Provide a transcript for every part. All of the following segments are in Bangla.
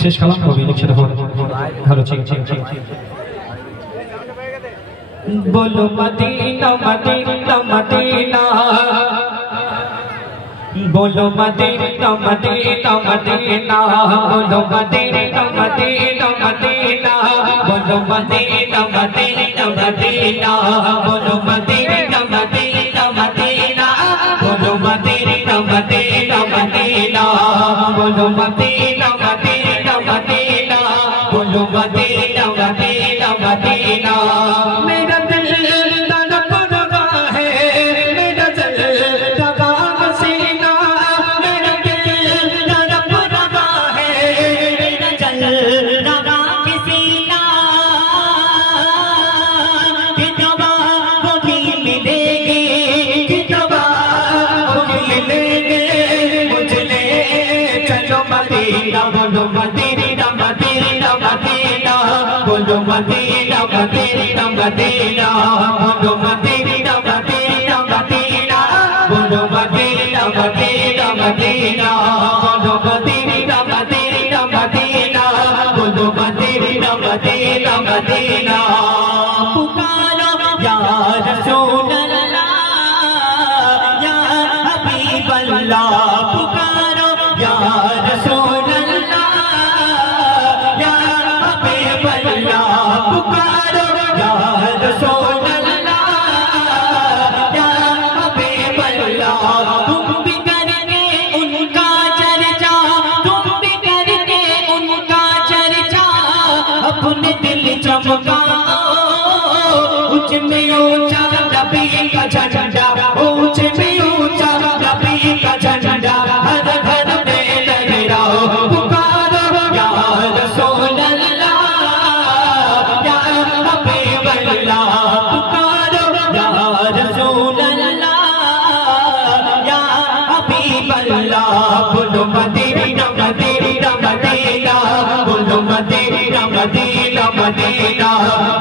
শেষ কালাম হবে সেটা ভালো ঠিক बोलो मदीना मदीना मदीना बोलो मदीना मदीना मदीना बोलो मदीना मदीना मदीना बोलो मदीना मदीना मदीना बोलो मदीना मदीना मदीना बोलो मदीना मदीना मदीना बोलो मदीना मदीना मदीना बोलो मदीना मदीना मदीना मेरा दिल तड़प रहा है मेरा दिल लगा हसीना मेरा दिल तड़प रहा है मेरा दिल लगा हसीना कि दवा वो भी मिलेगी कि दवा वो भी मिलेगी मुझे ले चलो मदीना बोलो मदीना मदीना मदीना बोलो मदीना मदीना मदीना बोलो मदीना मदीना मदीना बोलो मदीना मदीना मदीना बोलो मदीना मदीना मदीना बोलो मदीना मदीना मदीना पुकारो या रसूल अल्लाह या हबीब अल्लाह पुकारो या रसूल अल्लाह या हबीब अल्लाह पुकारो या रसूल अल्लाह या हबीब अल्लाह तुम भी करके उनका चर्चा तुम भी करके उनका चर्चा अपने दिल चमकाओ ऊंच में ऊंचा नबी का झंडा ऊंच में ऊंचा नबी का झंडा हर घर में लहराओ पुकारो या रसूल अल्लाह या हबीब अल्लाह पुकारो या रसूल अल्लाह या हबीब अल्लाह बोलो मदीना मदीना मदीना बोलो मदीना मदीना मदीना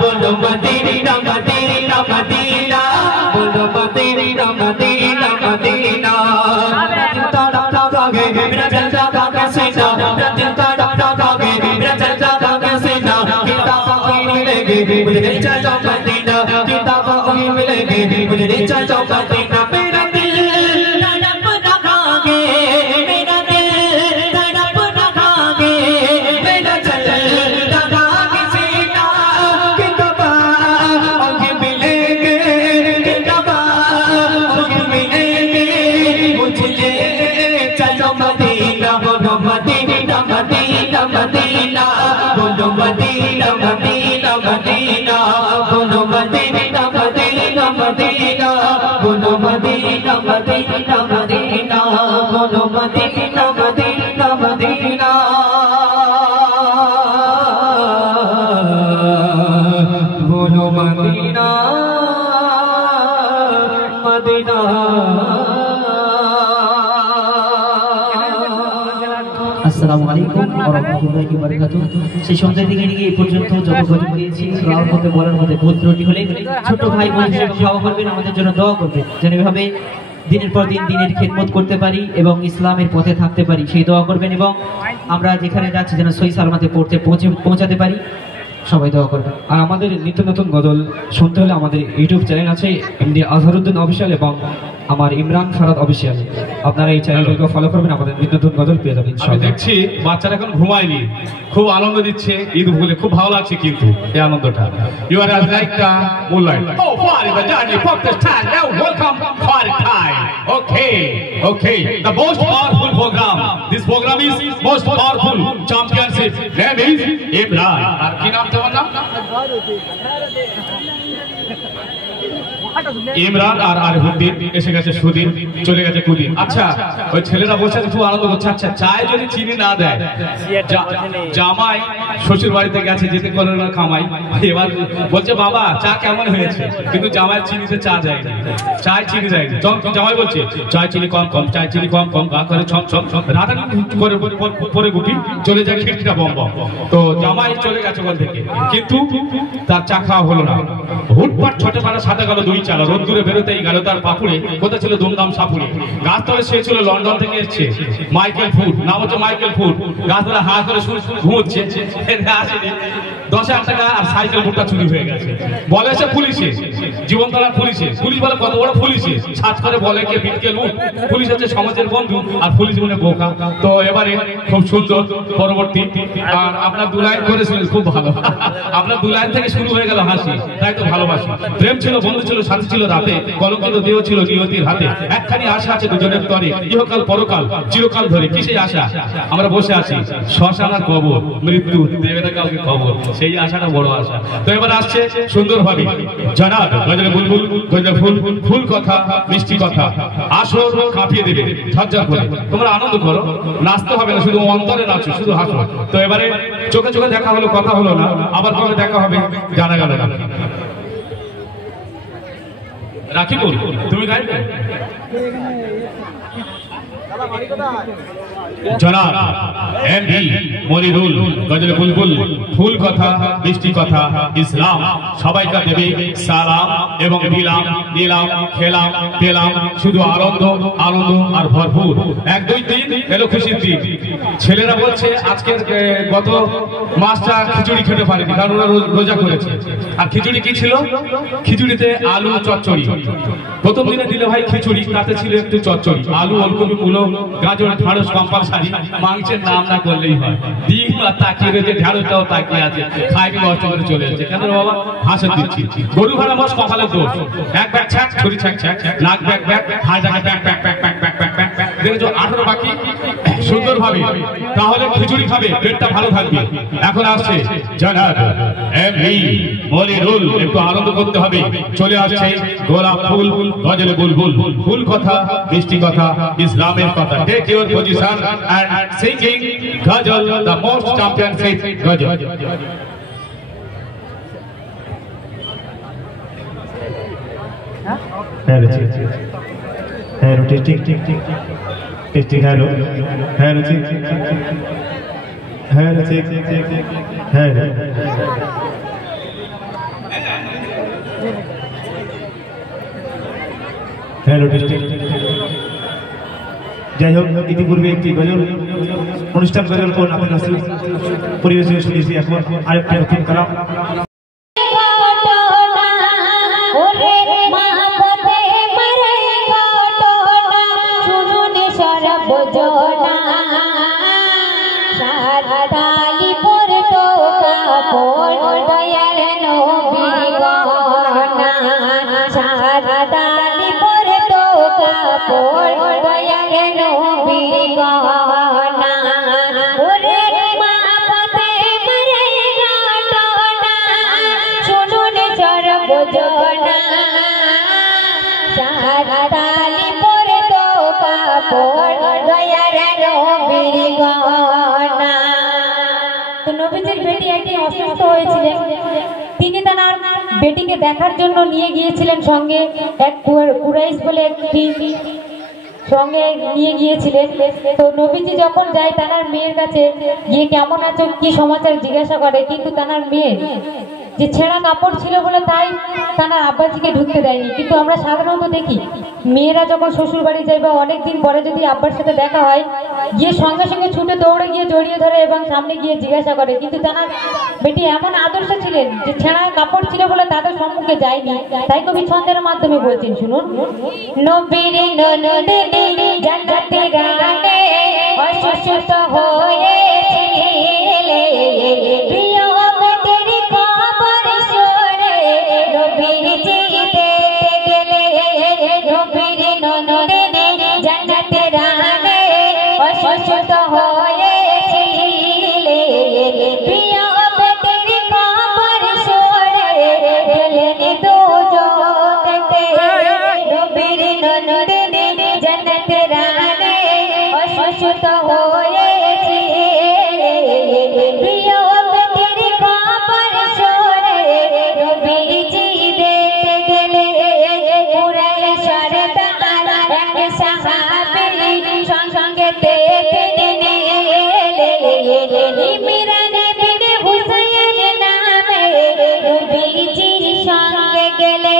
बोलो मदीना मदीना मदीना बोलो मदीना मदीना मदीना तड़पता गे मेरा दिल जाता कैसे ना मेरा दिल तड़पता गे मेरा दिल जाता कैसे ना किताब मिलेगी मुझे चलो मदीना किताब मिलेगी मुझे चलो मदीना मेरा दिल तड़प रहा गे मेरा दिल तड़प रहा गे मेरा दिल लगा किसी ना किताब मिलेगी किताब मिलेगी मुझे चलो मदीना बोलो मदीना मदीना मदीना बोलो मदीना मदीना मदीना बोलो मदीना मदीना मदीना बोलो मदीना मदीना मदीना बोलो मदीना मदीना मदीना बोलो मदीना मदीना আসসালামু আলাইকুম ওয়া রাহমাতুল্লাহি ওয়া বারাকাতুহু সেই সন্ধ্যার দিকে নিয়ে এই পর্যন্ত যত কথা বলেছি সবার মধ্যে বলার মধ্যে ভুল ত্রুটি হলে ছোট ভাই বোন হিসেবে ক্ষমা করবেন আমাদের জন্য দোয়া করবেন যেন এভাবে দিনের পর দিন দিনের খিদমত করতে পারি এবং ইসলামের পথে থাকতে পারি সেই দোয়া করবেন এবং আমরা যেখানে যাচ্ছি যেন সহি সালামতে পৌঁছাতে পারি সবাই দোয়া করবেন আর আমাদের নিত্য নতুন গজল শুনতে হলে আমাদের ইউটিউব চ্যানেল আছে এমডি আজহারউদ্দিন অফিসিয়াল এবং আমার ইমরান ফারাদ অফিসিয়াল আপনারা এই চ্যানেলটাকে ফলো করবেন আমাদের নিত্য নতুন গজল পেয়ে যাবেন আমি দেখছি বাচ্চারা এখন ঘুমায়নি খুব আনন্দ দিচ্ছে ঈদ উপলক্ষে খুব ভালো লাগছে কিন্তু এই আনন্দটা you are as like the moonlight ও for the journey for the style now welcome for time okay okay the most powerful programme this programme is most powerful championship name is Imran আর কি নাম তোমার নাম ইমরান আর আরিফুদ্দিন এসে গেছে সুদিন চলে গেছে কুদিন আচ্ছা ওই ছেলেরা বসে আছে খুব আনন্দ করছে আচ্ছা চায় যদি চিনি না দেয় জামাই শ্বশুর বাড়িতে গেছে যেতে করার কামাই এবার বলছে বাবা চা কেমন হয়েছে কিন্তু জামাইয়ের চিনিতে চা যায়নি চায় চিনি যায়নি জামাই বলছে চায় চিনি কম কম চায় চিনি কম কম গা করে ছম ছম রাধা করে পরে গুপি চলে যায় খিটখিটা বম বম তো জামাই চলে গেছে ওখান থেকে কিন্তু তার চা খাওয়া হলো না হুটপাট ছোট পাড়া সাদা গেল দুই চালা রোদ্দুরে বেরোতেই গেল তার পাপুড়ে, কোথা ছিল দুমদাম সাপুড়ে। গাছতলে সে ছিল লন্ডন থেকে এসছে মাইকেল ফুড, নাম হচ্ছে মাইকেল ফুড। গাছতলা হাত ধরে ঘুমোচ্ছে, আসেনি 10,000 টাকা আর সাইকেল বুটটা চুরি হয়ে গেছে। বলে সে পুলিশে, জীবনতলার পুলিশে। পুলিশ বলে কত বড় পুলিশে, ছাদ করে বলে কে বিটকে লুট। পুলিশ হচ্ছে সমাজের বন্ধু আর পুলিশ মনে বোকা। তো এবারে খুব সুন্দর পরবর্তী, আর আপনার 2 লাইন করেছিলেন খুব ভালো। আপনার 2 লাইন থেকে শুরু হয়ে গেল হাসি, তাই তো ভালোবাসি। প্রেম ছিল, বন্ধু ছিল, সাথী ছিল রাতে, কলঙ্কিত দেহ ছিল নিয়তির হাতে। একখানি আশা আছে দুজনের তরে, ইহকাল পরকাল চিরকাল ধরে। কিসের আশা? আমরা বসে আছি শ্মশান আর কবর, মৃত্যু দেবে না কাউকে খবর, সেই আশাটা বড় আশা। তো এবার আসছে সুন্দরভাবে জনাব গজলে বুলবুল, গজলে ফুল, ফুল কথা মিষ্টি কথা, আসর কাঁপিয়ে দেবে ঝরঝর করে। তোমরা আনন্দ করো, নাচতে হবে না, শুধু অন্তরে নাচো, শুধু হাসো। তো এবারে চোখে চোখে দেখা হলো, কথা হলো না, আবার কবে দেখা হবে জানা গেল না। রাখিবুল তুমি গাইবে? জনাব এমভি মনিরুল, গজলে বুলবুল, ফুল কথা মিষ্টি কথা, ইসলাম সবাইকে দেবে সালাম। এবং দিলাম নিলাম খেলাম পেলাম, শুধু আনন্দ আনন্দ আর ভরপুর। 1 2 3 এলো খুশির দিন। ছেলেরা বলছে আজকের গত মাসটা খিচুড়ি খেতে পারেনি, কারণ ওরা রোজা করেছে। আর খিচুড়ি কি ছিল? খিচুড়িতে আলু চচ্চড়ি। প্রথম দিনে দিলে ভাই খিচুড়ি, তাতে ছিল একটু চচ্চড়ি, আলু ওলকপি মূলো গাজর ঢাড়স কম্পালসারি, মাংসের নাম না করলেই হয়। ডিম আর তাকিয়ে রয়েছে, ঢাড়সটাও তাকিয়ে আছে, খাইনি নষ্ট করে চলে যাচ্ছে। কেন বাবা? হাসে দিচ্ছি। গরু ভাড়া মাছ কপালের দোষ। এক ব্যাগ ছ্যাক, ছড়ি ছ্যাক ছ্যাক, নাক ব্যাগ ব্যাগ, হাই জায়গায় bag bag bag bag bag bag bag bag. দেখেছো 18 বাকি সুন্দরভাবে, তাহলে খিচুড়ি খাবে, পেটটা ভালো থাকবে। এখন আসছে জনাব এমভি মনিরুল, একটু আনন্দ করতে হবে। চলে আসছে গোলাপ ফুল, গজলে বুলবুল, ফুল কথা মিষ্টি কথা, ইসলামের কথা। Take your position and singing ghazal, the most championship ghazal. Hello hello testing testing hello hello check hello check hello hello testing. যাই হোক, ইতিপূর্বে একটি গজল অনুষ্ঠান গজল কোন আপনার কাছে পরিবেশন শুনেছি। এখন আরেকটি নতুন কালাম তিনি তার বেটিকে দেখার জন্য নিয়ে গিয়েছিলেন, সঙ্গে এক কুরাইশ বলে একটি সঙ্গে নিয়ে গিয়েছিলেন। তো নবীজি যখন যায় তানার মেয়ের কাছে গিয়ে কেমন আছো কি সমাচার জিজ্ঞাসা করে, কিন্তু তানার মেয়ে যে ছেঁড়া কাপড় ছিল বলে তাই তানার আব্বাজিকে ঢুকতে দেয়নি। কিন্তু আমরা সাধারণত দেখি মেয়েরা যখন শ্বশুর বাড়ি যায় বা অনেকদিন পরে যদি আব্বার সাথে দেখা হয়, গিয়ে সঙ্গে সঙ্গে ছুটে দৌড়ে গিয়ে জড়িয়ে ধরে এবং সামনে গিয়ে জিজ্ঞাসা করে। কিন্তু তানার বেটি এমন আদর্শ ছিলেন যে ছেঁড়া কাপড় ছিল বলে তাদের সম্মুখে যায়নি। তাই কবি ছন্দের মাধ্যমে বলছেন, শুনুন। নবীর ননদে জান্নাতে গানে অসুস্থ হয়েছিলে, প্রিয় আমাদের খবর শুনে নবীর জিতে গেলে। নবীর ননদে জান্নাতে গানে অসুস্থ হয়েছিলে, প্রিয় আমাদের খবর শুনে গেলেন দুজনেতে। নবীর ননদে জান্নাতে গানে অসুস্থ হয়েছিলে, প্রিয় আমাদের খবর শুনে নবীর জিতে গেলে। কুরাইশের তার এক সাহাবী সঙ্গে তিনি এলেন, ইমরান বিন হুসাইন নামে নবীজির সঙ্গে গেলে।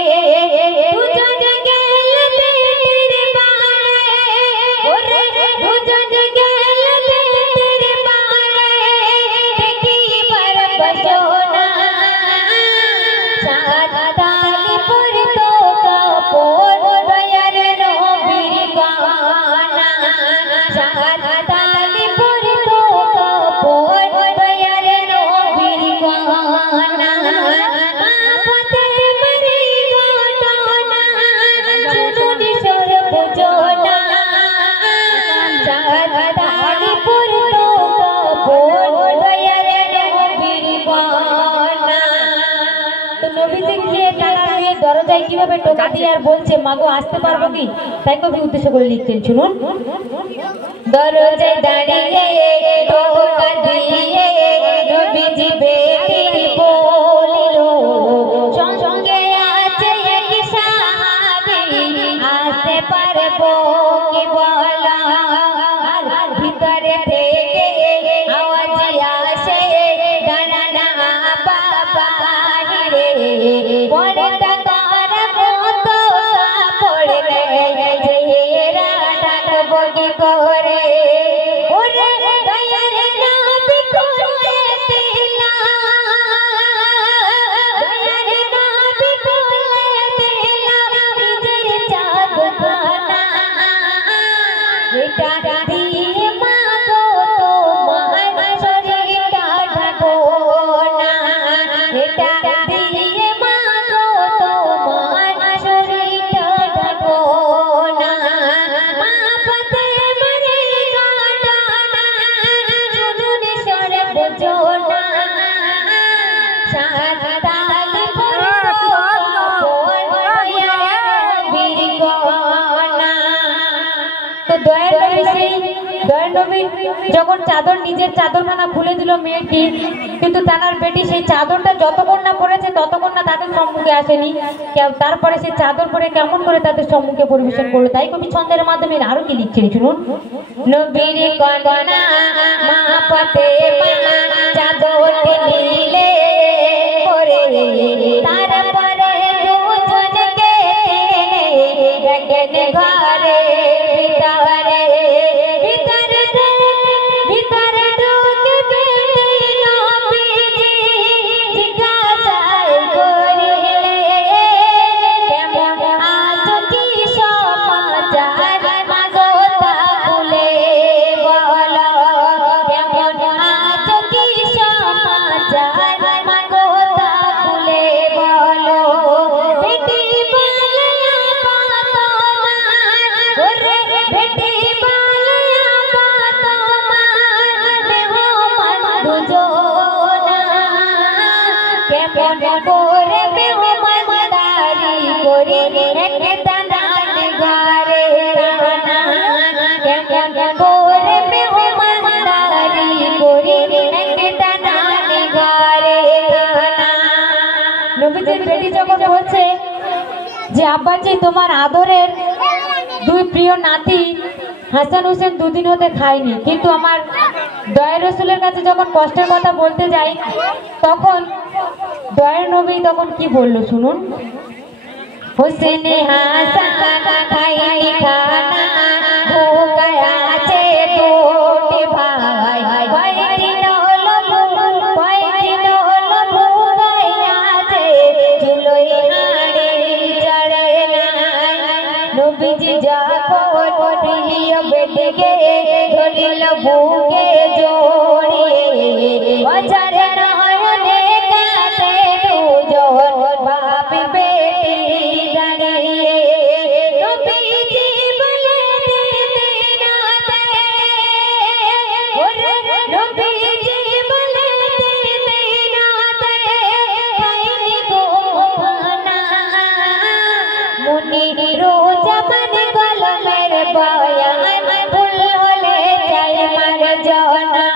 সাতালি পরতো কাপড় দয়ার নবীর গহনা আপতে মরি ঘটনা চুরি সর্বজনা সাতালি পরতো কাপড় দয়ার নবীর গহনা। তো নবীজি গিয়ে তার দরজায় কিভাবে টোকা দিয়ে আর বলছে মাগো আসতে পারবো কি, তাই কবি উদ্দেশ্য করে লিখতেন, শুনুন। দরজায় দাঁড়িয়ে টোকা দিয়ে নবীজি বেটি বলিল সঙ্গে আছে এক সাহাবী আসতে পারবো কি বলা। আর ভিতরে থেকে আওয়াজ আসে গানা না বাবা রে পড়তা কর কত পড়ে জেরা ডাকবো কি করে ওরে দয়ার নবী কোলে দিলা দয়ার নবী কোলে দিলা নিজের চাঁদ খানা এটা দিয়ে মাগো তোমার শরীরটা ঢাকো না এটা দিয়ে মাগো তোমার শরীরটা ঢাকো না মা পথে মরে ঘটনা শুনুন সরে বোঝো না সাতালি পরতো কাপড় বীর গহনা। তো দয়ার নবী যখন চাদর নিজের চাদরখানা খুলে দিল মেয়েটি, কিন্তু তার বেটি সেই চাদরটা যতক্ষণ না পড়েছে ততক্ষণ না তাদের সম্মুখে আসেনি। তারপরে সেই চাদর পরে কেমন করে তাদের সম্মুখে পরিবেশন করলো, তাই কবি ছন্দের মাধ্যমে আরো কি লিখছেন শুনুন। নবীর কন্যা মা পথে চাদর নিলে পরে তারপরে দুজনকে রেখে ঘরে ভিতরে ঢুকে বেটি নবীজি জিজ্ঞাসা করিলে কেমন আছো কি সমাচার মাগো তা ভুলে বলো কেমন আছো কি সমাচার মাগো তা ভুলে বলো বেটি বলে ওরে বেটি বলে কেমন করে মেহমানদারি করি একটা নান ঘরে কেমন করে মেহমানদারি করি একটা নান ঘরে। নবীজির বেটি যখন বলছে যে আব্বাজি তোমার আদরের দুই প্রিয় নাতি হাসান হোসেন দুদিন হতে খায়নি, কিন্তু আমার দয়ার রসুলের কাছে যখন কষ্টের কথা বলতে যাই তখন দয়ার নবী তখন কি বললো শুনুন। হোসেন হাসান খায়নি খানা ভুকায় আছে দুটি ভাই কয়দিন হলো ভুকায় আছে চুলোই হাড়ি চড়ে নাই। নবীজি যখন প্রিয় বেটিকে ধরিল বুকে জড়িয়ে বাজারে নয়নে কাঁদে দুজন বাপ বেটি দাঁড়িয়ে। নবীজি বলে দিতে না দে ওরে নবীজি বলে দিতে না দে খাইনি গো খানা মুনি রোজা মানে কলমের বয়ান ভুল হলে চাই মার জনা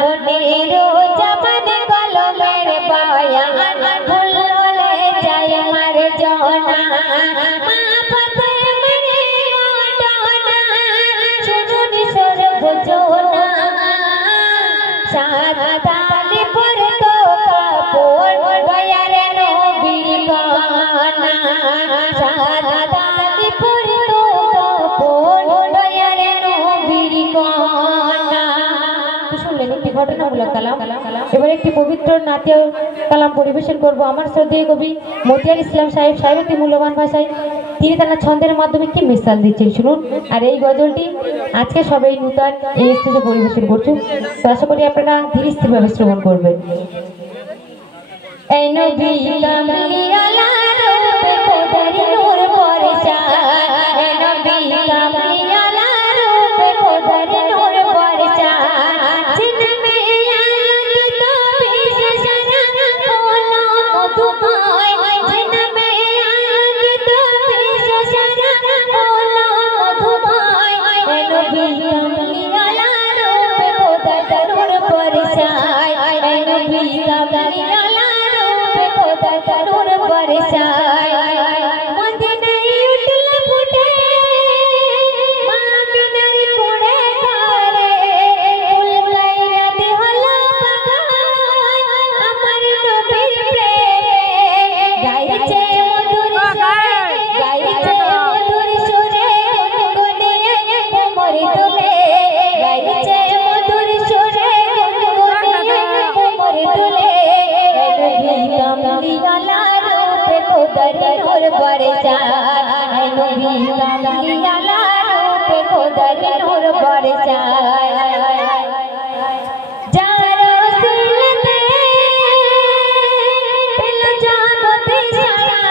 মুনি রোজা মানে কলমের বয়ান ভুল হলে চাই মার জনা মা পথে মরে ঘটনা শুনুন সর্বজনা সাতালি পরতো কাপড় দয়ার নবীর গহনা সাতালি পরতো কাপড় দয়ার নবীর গহনা। শুনলেন একটি ঘটনামূলক কালাম। এবার একটি পবিত্র নাতীয় কালাম পরিবেশন করব আমার শ্রদ্ধেয় কবি মতিয়ার ইসলাম সাহেব একটি মূল্যবান ভাষায়। তিনি তার ছন্দের মাধ্যমে কি মিসাল দিচ্ছেন শুনুন। আর এই গজলটি আজকে সবাই নূতন এই স্টেজে পরিবেশন করছেন, তো আশা করি আপনারা ধীরে স্থিরভাবে শ্রবণ করবেন। এই নবী কামলিওয়ালা রূপে খোদারি নূর বরসায়, এই নবী কামলিওয়ালা রূপে খোদারি নূর বরসায়, জিনমে আয়াত তো বিশেষ কোনা মধুময়, জিনমে আয়াত তো বিশেষ কোনা মধুময়, এই নবী কামলিওয়ালা রূপে খোদারি নূর বরসায়, এই নবী কামলিওয়ালা রূপে খোদারি নূর বরসায়। মদিনায় উঠল ফুটে মামিনার কোড়ে ঘরে, ফুল কায়নাতে হলো বাগান, আমার নবীর প্রেমে গাইছে মধুর সুরে, গাইছে মধুর সুরে গুনগুনিয়ে কোমর তুলে, গাইছে মধুর সুরে গুনগুনিয়ে কোমর তুলে। নবী কামলিওয়ালা রূপে খোদারি নূর বরসায়, নবী কামলিওয়ালা রূপে খোদারি নূর বরসায়। যার ওসিলাতে পেল জগতে সারা,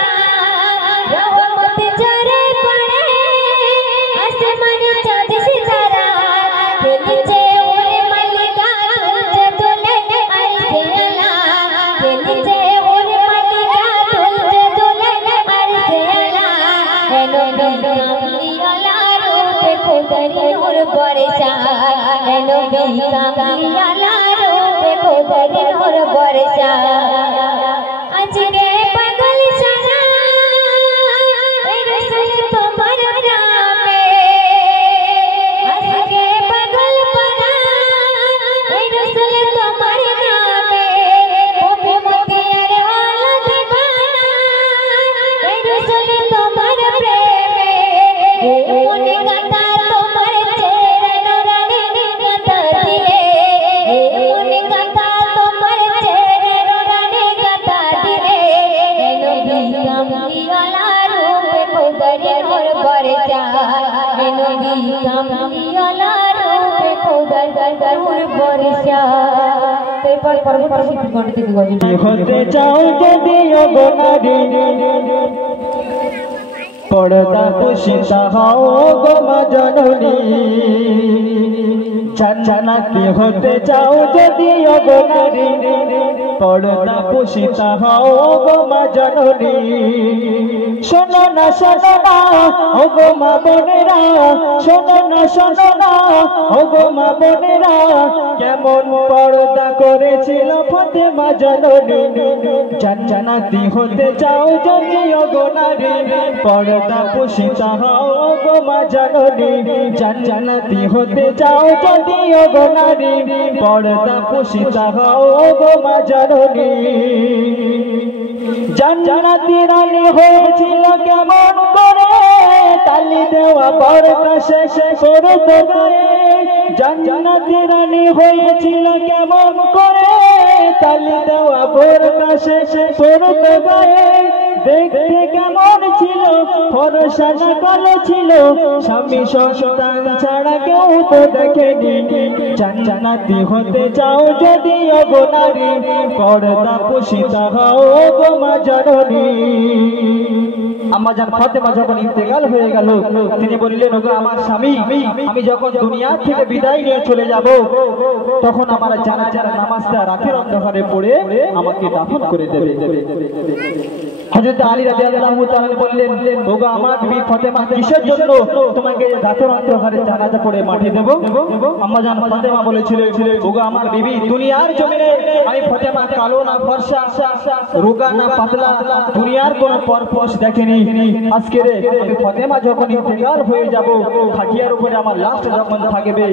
রহমত ঝরে পড়ে আসমান চাঁদ সিতারা, খেলছে ওরে মালিকা তুলছে তুলে আরশে আলা, খেলছে ওরে মালিকা তুলছে তুলে আরশে আলা। হে নবী কামলিওয়ালা রূপে খোদারি নূর বরসায়, হে নবী কামলিওয়ালা রূপে খোদারি নূর বরসায়। আজকে পাগল সারা এই রসুল তোমার নামে, আজকে পাগল পারা এই রসুল তোমার নামে, ওকে মদিনার হলো দিবানা এই রসুল তোমার প্রেমে, মনে গাতা তোমার চেহারা নূরানি গাতা দিলে, মনে গাতা তোমার চেহারা নূরানি গাতা দিলে। নবী কামলিওয়ালা রূপে খোদারি নূর বরসায়, নবী কামলিওয়ালা রূপে খোদারি নূর বরসায়। এরপর পরবর্তী কণ্ঠ থেকে গজল হতে চাও যদি ওগো নারী, পর্দা পুষিতা হও গো মা জননী, জান্নাতি হতে চাও যদি ওগো নারী, পর্দা পুষিতা হও গো মা জননী। শোনো না ওগো মা বোনেরা, শোনো না ওগো মা বোনেরা, কেমন পর্দা করেছিল ফাতেমা জননী। জান্নাতি হতে চাও যদি ওগো নারী, পর্দা পুষিতা হও গো মা জননী। জান্নাতি হতে চাও যদি ওগো নারী, পর্দা পুষিতা হও গো মা জননী। জান্নাতি রানী হয়েছিল কেমন করে, তালি দেওয়া পর্দা শেষে করতো গায়ে। জান্নাতি রানী হয়েছিল কেমন করে, তালি দেওয়া পর্দা শেষে করতো গায়ে। দেখতে কেমন ছিল, ফরসা না কালো ছিল, স্বামী সন্তান ছাড়া কেউ তো দেখেনি। জান্নাতি হতে চাও যদি ওগো নারী, পর্দা পুষিতা হও গো মা জননী। আম্মা জান ফাতেমা যখন ইন্তেকাল হয়ে গেল, তিনি বললেন ওগো আমার স্বামী, আমি যখন দুনিয়া থেকে বিদায় নিয়ে চলে যাব, তখন আমার জানাজার নামাজটা রাতের অন্ধকারে পড়ে আমাকে দাফন করে দেবে। হযরত আলী রাদিয়াল্লাহু তাআলা বললেন ওগো আমার বিবি ফাতেমা, কিসের জন্য তোমাকে রাতের অন্ধকারে জানাজা পড়ে মাটি দেব? আম্মা জান ফাতেমা বলেছিলেন ওগো আমার বিবি, দুনিয়ার জমিনে আমি ফাতেমা কালো না ফর্সা, রোগা না পাতলা, দুনিয়ার কোনো পরপোষ দেখেনি। আজকে রে আমি ফাতেমা যখন ইন্তেকাল হয়ে যাব, খাটিয়ার উপরে আমার লাশ যখন থাকবে,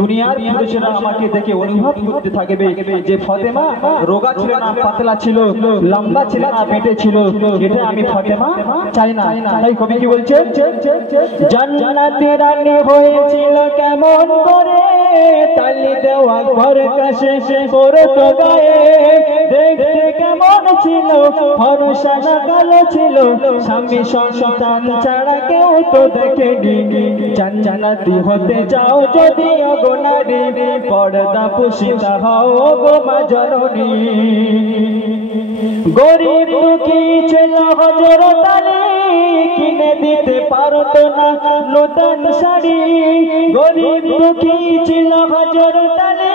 দুনিয়ার পুরুষেরা আমাকে দেখে অনুভব করতে থাকবে যে ফাতেমা রোগা ছিল না পাতলা ছিল, লম্বা ছিল না পেটে ছিল। এটা আমি ফাতেমা চাই না। তাই কবি কি বলছে, জান্নাতি রানী হয়েছিল কেমন করে, তালি দেওয়া ঘর কাছে করত গায়ে দেখতে কেমন ছিল ভরসা না কালো ছিল স্বামী সন্তান ছাড়া কেউ তো দেখেনি জান্নাতি হতে চাও যদি ওগো নারী পর্দা পুষিতা হও গো মা জননী গরিব দুঃখী ছিল হযরত আলী কিনে দিতে পারতো না নতুন শাড়ি গরিব দুঃখী ছিল হযরত আলী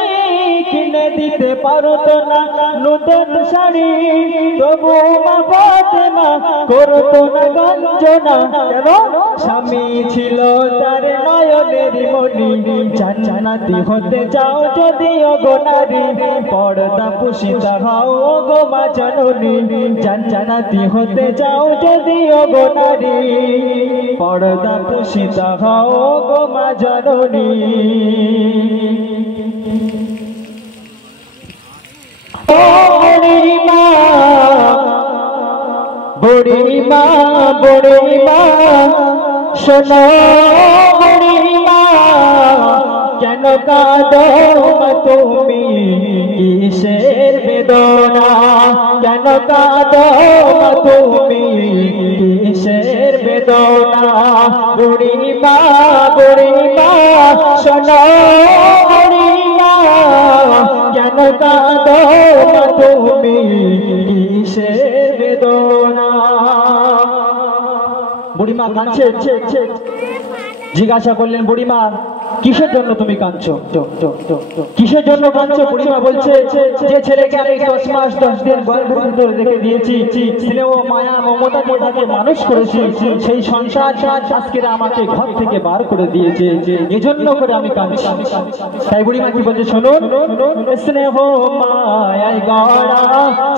কিনে দিতে পারতো না নতুন শাড়ি তবু মা ফাতেমা করতো না গঞ্জনা কেন স্বামী ছিল তার নয়নের মণি জান্নাতি হতে চাও যদি ওগো নারী পর্দা পুষিতা হও গো মা জননী জান্নাতি হতে চাও যদি ওগো নারী পর্দা পুষিতা হও গো মা জননী বুড়িমা বুড়িমা শোনো বুড়িমা কেন কাঁদো তুমি কিসের বেদনা কেন কাঁদো তুমি কিসের বেদনা বুড়িমা বুড়িমা শোনো বুড়িমা কেন কাঁদো তুমি কিসের বেদনা বুড়িমা কাঁদছে জিজ্ঞাসা করলেন বুড়িমা কিসের জন্য তুমি কাঁদছো কিসের জন্য কাঁদছো বুড়িমা বলছে যে ছেলেকে আমি 10 মাস 10 দিন গর্ভের ভিতরে রেখে দিয়েছি স্নেহ মায়া মমতা দিয়ে তাকে মানুষ করেছি সেই সংসার আজকে আমাকে ঘর থেকে বার করে দিয়েছে এজন্য করে আমি কাঁদছি তাই বুড়িমা কি বলছে শুনুন স্নেহ মায়ায় গড়া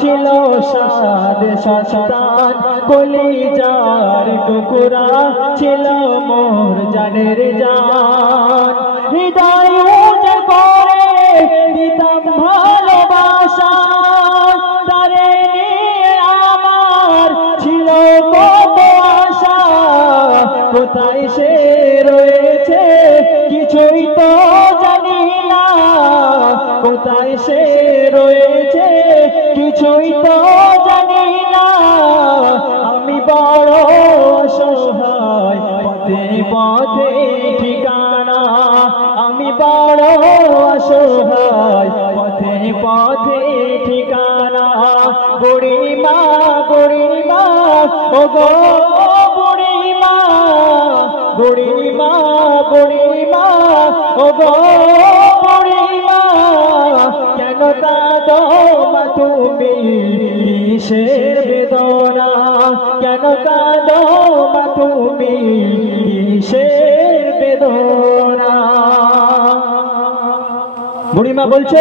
ছিল সাদে সন্তান কলিজার টুকরা ছিল মোর জানের জান হৃদয় উজাড় করে দিতাম ভালোবাসা তারে নিয়ে আমার ছিল কত আশা কোথায় সে রয়েছে কিছুই তো জানি না কোথায় সে রয়েছে কিছুই তো জানি না আমি বড় অসহায় পথে পথে ঠিকানা আমি বড় অসহায় পথে পথে ঠিকানা বুড়িমা বুড়িমা ওগো বুড়িমা বুড়িমা বুড়িমা ওগো বুড়িমা কেন কাঁদো মা তুমি কিসের বেদনা কেন কাঁদো মা তুমি কিসের বেদনা বুড়িমা বলছে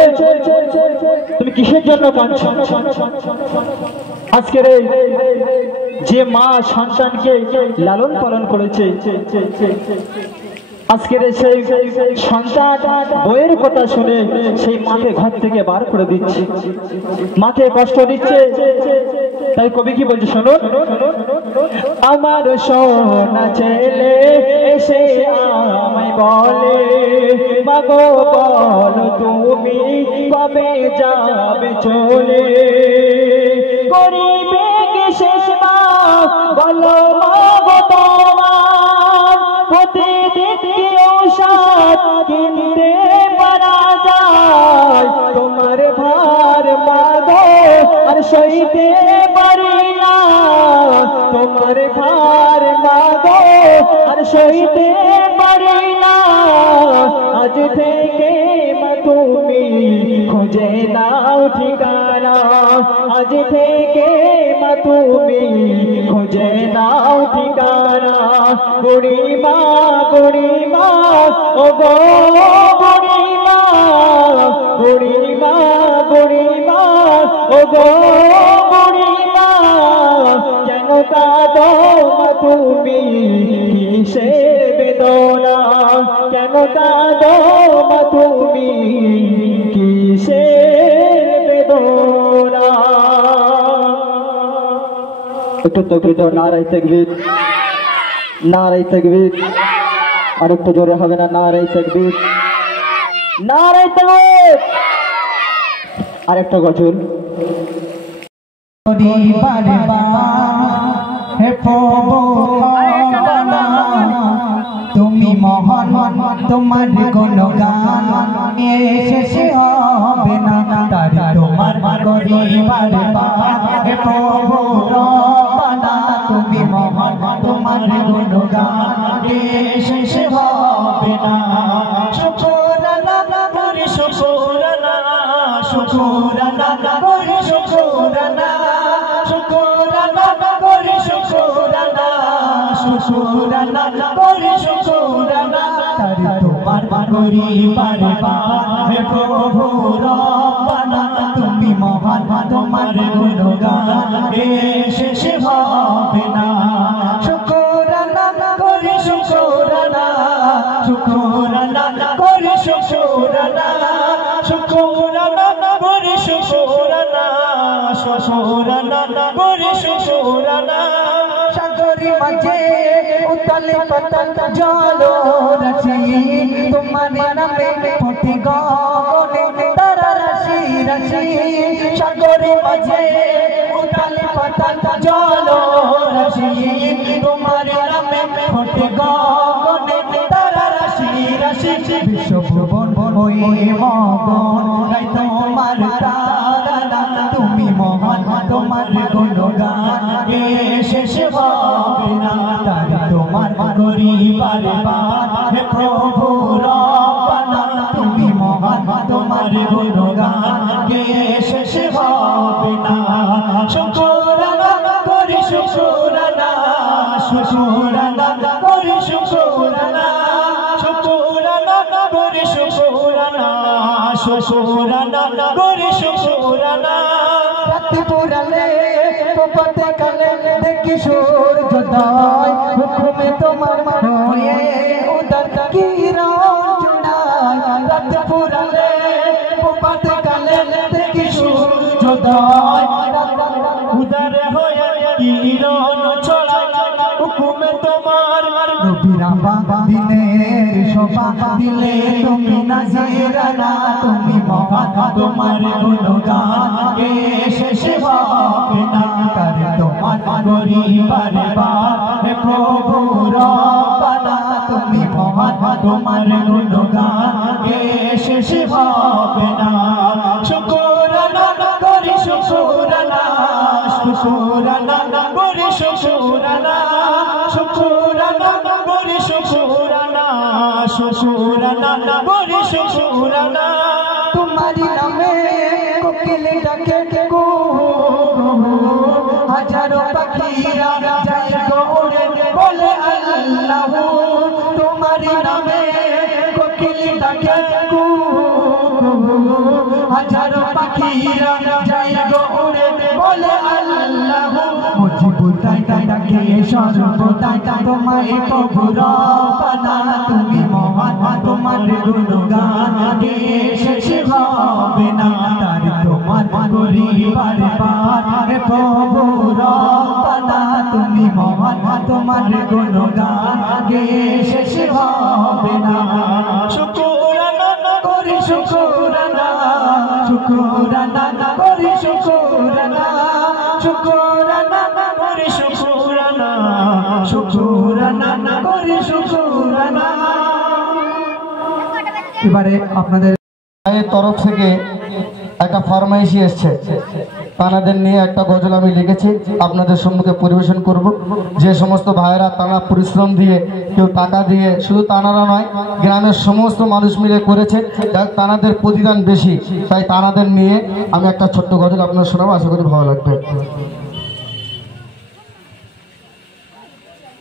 তুমি কিসের জন্য কাঁদছো আজকের যে মা সন্তানকে লালন পালন করেছে আজকের সেই সন্তান বইয়ের কথা শুনে সেই মাকে ঘর থেকে বার করে দিচ্ছে মাকে কষ্ট দিচ্ছে তাই কবি কি বলছে শুনুন আমার সোনা ছেলে এসে আমায় বলে মাগো বলো তুমি কবে যাবে চলে করিবে কি শেষ মা বলো মাগো তোমার প্রতিদিন কি ঔষধ কিনতে পারা যায় তোমার ভার মাগো আর সইতে পারি না তোমার ভার মাগো আর সইতে পারি না আজ থেকে মা তুমি খুঁজে নাও ঠিকানা আজ থেকে মা তুমি খুঁজে নাও ঠিকানা বুড়িমা বুড়িমা ওগো বুড়িমা বুড়িমা বুড়িমা ওগো বুড়িমা কেন কাঁদো মা তুমি কিসের বেদনা কেন কাঁদো মা তুমি কিসের বেদনা একটু তকবীর দাও নারায়ে তাকবীর নারায়ে তাকবীর আর একটু জোরে হবে না নারায়ে তাকবীর নারায় তাকবীর। আরেকটা গজল। তুমি মহান তোমার গুণগান শেষ হবে না তার তোমার গরিবার হে প্রভু রব্বানা তুমি মহান তোমার গুণগান শেষ হবে না শুকরানা করে শুকরানা শুকরানা করে শুকরানা শুকরানা করে শুকরানা শুকরানা করে শুকরানা তার তোমার গরিবার হে প্রভু রব্বানা তুমি মহান তোমার গুণগান শেষ হবে না শুকরানা করে শুকরানা শুকরানা করে শুকরানা শুকরানা করে শুকরানা শুকরানা করে শুকরানা সাগরে মাঝে উতালে পাতাল জল রাশি তোমার নামে ফোটে গগনে তারা রাশি রাশি সাগরে মাঝে উতালে পাতাল জল রাশি তোমার নামে ফোটে গগনে তারা রাশি রাশি বিশ্বভুবন হয়ে মগন গাই তোমার তারা তুমি মহান তোমার গুণগান শেষ হবে না তার তোমার গরিবার হে প্রভু রব্বানা তুমি মহান তোমার গুণগান শেষ হবে না শুকরানা করে শুকরানা শুকরানা করে শুকরানা শুকরানা করে শুকরানা শুকরানা করে শুকরানা রাতে পোড়ালে পোপাতে কালে দেখি সূর্যোদয় হুকুমে তোমার হয়ে উদার কিরণ চুড়ায় রাতে পোড়ালে পোপাতে কালে দেখি সূর্যোদয় উদার হয়ে কিরণ ছড়ায় হুকুমে তোমার নবীরা দিনের শোভা দিলে তুমি নাজিরানা তুমি মহান তোমার গুণগান শেষ হবে না তার তোমার গরিবার হে প্রভু রব্বানা তুমি মহান তোমার গুণগান শেষ হবে না শুকরানা করে শুকরানা শুকরানা করে শুকরানা শুকরানা করে শুকরানা শুকরানা করে শুকরানা তোমারি নামে কোকিল ডাকে কুহু কুহু হাজারো পাখিরা যায় গৌড়ে বলে আল্লাহু তোমারি নামে কোকিল ডাকে কুহু কুহু হাজারো পাখিরা যায় গৌড়ে বলে আল্লাহু মুজিবুতাই ডাকে সর্বদাই তোমায় প্রভু রব্বানা তুমি মহান তোমার গুণগান শেষ হবে না তার তোমার গরিবার হে প্রভু রব্বানা তুমি মহান তোমার গুণগান শেষ হবে না শুকরানা করে শুকরানা শুকরানা করে শুকরানা শুকরানা করে শুকরানা শুকরানা করে শুকরানা এবারে আপনাদের তরফ থেকে একটা ফরমাইশি এসছে তানাদের নিয়ে একটা গজল আমি লিখেছি আপনাদের সম্মুখে পরিবেশন করব যে সমস্ত ভাইয়েরা তানা পরিশ্রম দিয়ে কেউ টাকা দিয়ে শুধু তানারা নয় গ্রামের সমস্ত মানুষ মিলে করেছে তানাদের প্রতিদান বেশি তাই তানাদের নিয়ে আমি একটা ছোট্ট গজল আপনার শোনাবো আশা করি ভালো লাগবে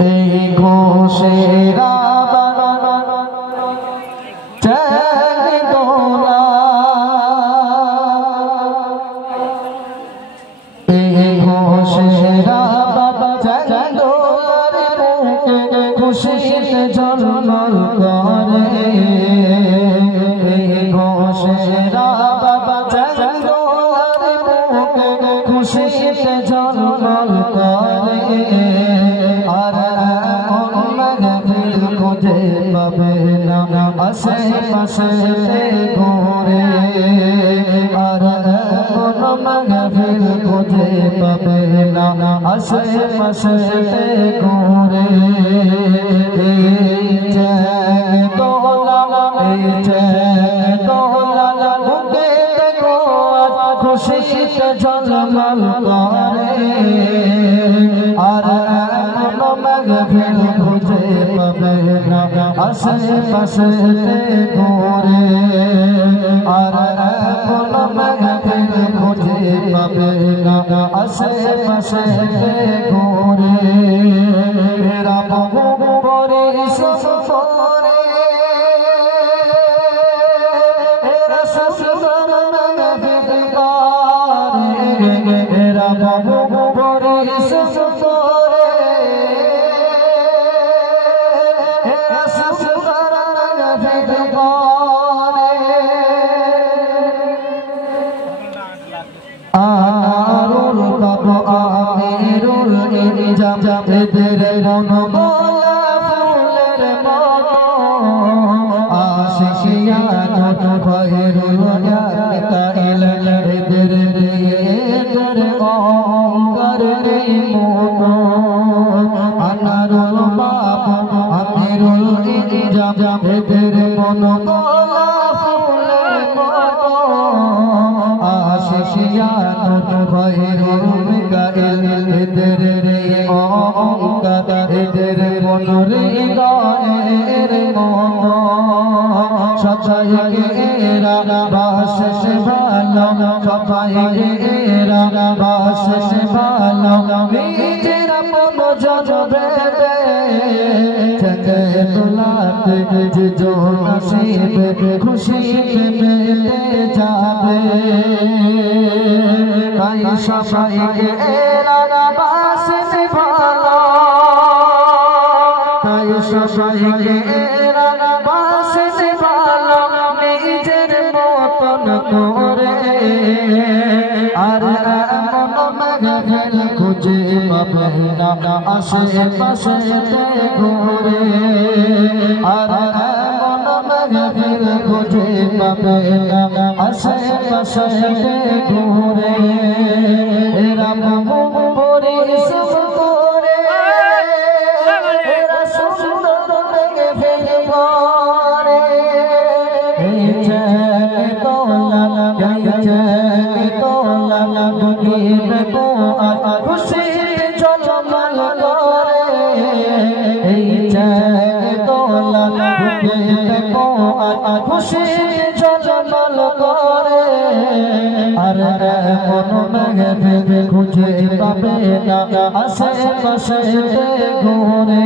এই ঘোষেরা খুশিতে ঝলমল করে ঘোষেরা বাবা চাঁদোয়ারে বুকে খুশিতে ঝলমল করে আর মন দিল পাশে ঘুরে আর কোনো মাহফিল খুঁজে পাবে না আশেপাশে ঘুরে খুশিতে ঝলমল করে আর কোনো মাহফিল খুঁজে পাবে না আশেপাশে ঘুরে আর কোনো মাহফিল খুঁজে পাবে না আশেপাশে ঘুরে মেরা বহু বড়ি সফরে খুশি পেতে যাবে তাই সবাইকে বাসে ভালো তাই সবাইকে বাসে ভালো নিজের মতন করে আর মাহফিল খুঁজে পাবে না আশেপাশে ঘুরে আর মাহফিল খুঁজে পাবে না আশেপাশে ঘুরে এরা বহু পরিশ্রম করে এরা সুন্দর মাহফিল করে এই যে তোলা গিয়ে তো আর খুশি ঝলমল করে এই যে তোলা গিয়ে তো আর খুশি ঝলমল করে আর কোনো মাহফিল খুঁজে পাবে না আশেপাশে ঘুরে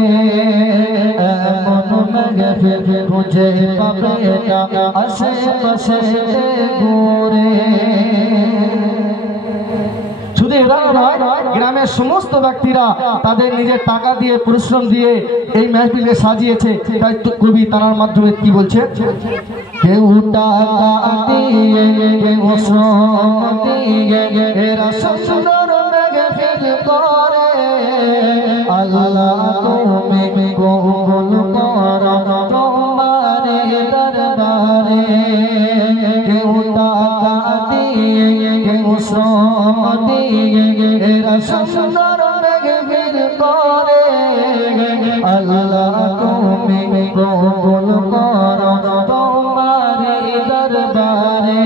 এমন মাহফিল খুঁজে পাবে না আশেপাশে ঘুরে গ্রামের সমস্ত ব্যক্তিরা তাদের নিজের টাকা দিয়ে পরিশ্রম দিয়ে এই মাহফিলে সাজিয়েছে তাই কবি তার মাধ্যমে কি বলছে কেউ টাকা দিয়ে কেউ শ্রম দিয়ে এরা সুন্দর মাহফিল করে আল্লাহ তুমি কবুল করো তোমারে দরবারে কেউ টাকা দিয়ে কেউ শ্রম দিয়ে এরা সুন্দর মাহফিল করে আল্লাহ তুমি কবুল করো তোমারে দরবারে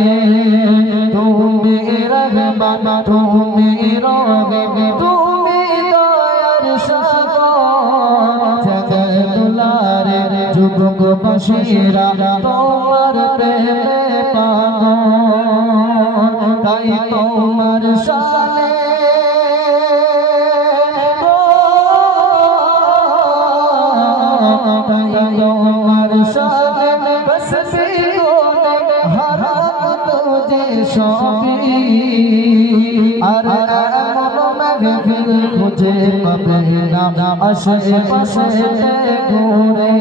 তুমি রহমান তুমি রহিম তুমি দয়ার সাগর জগৎ দুলারে যুগবাসীরা তোমার প্রেমে পাগল তাই তোমার শানে তোমার শানে বসতে কোনে হারাম তুঝে সবই আর এমন মাহফিল খুঁজে পাবে না আশেপাশে ঘুরে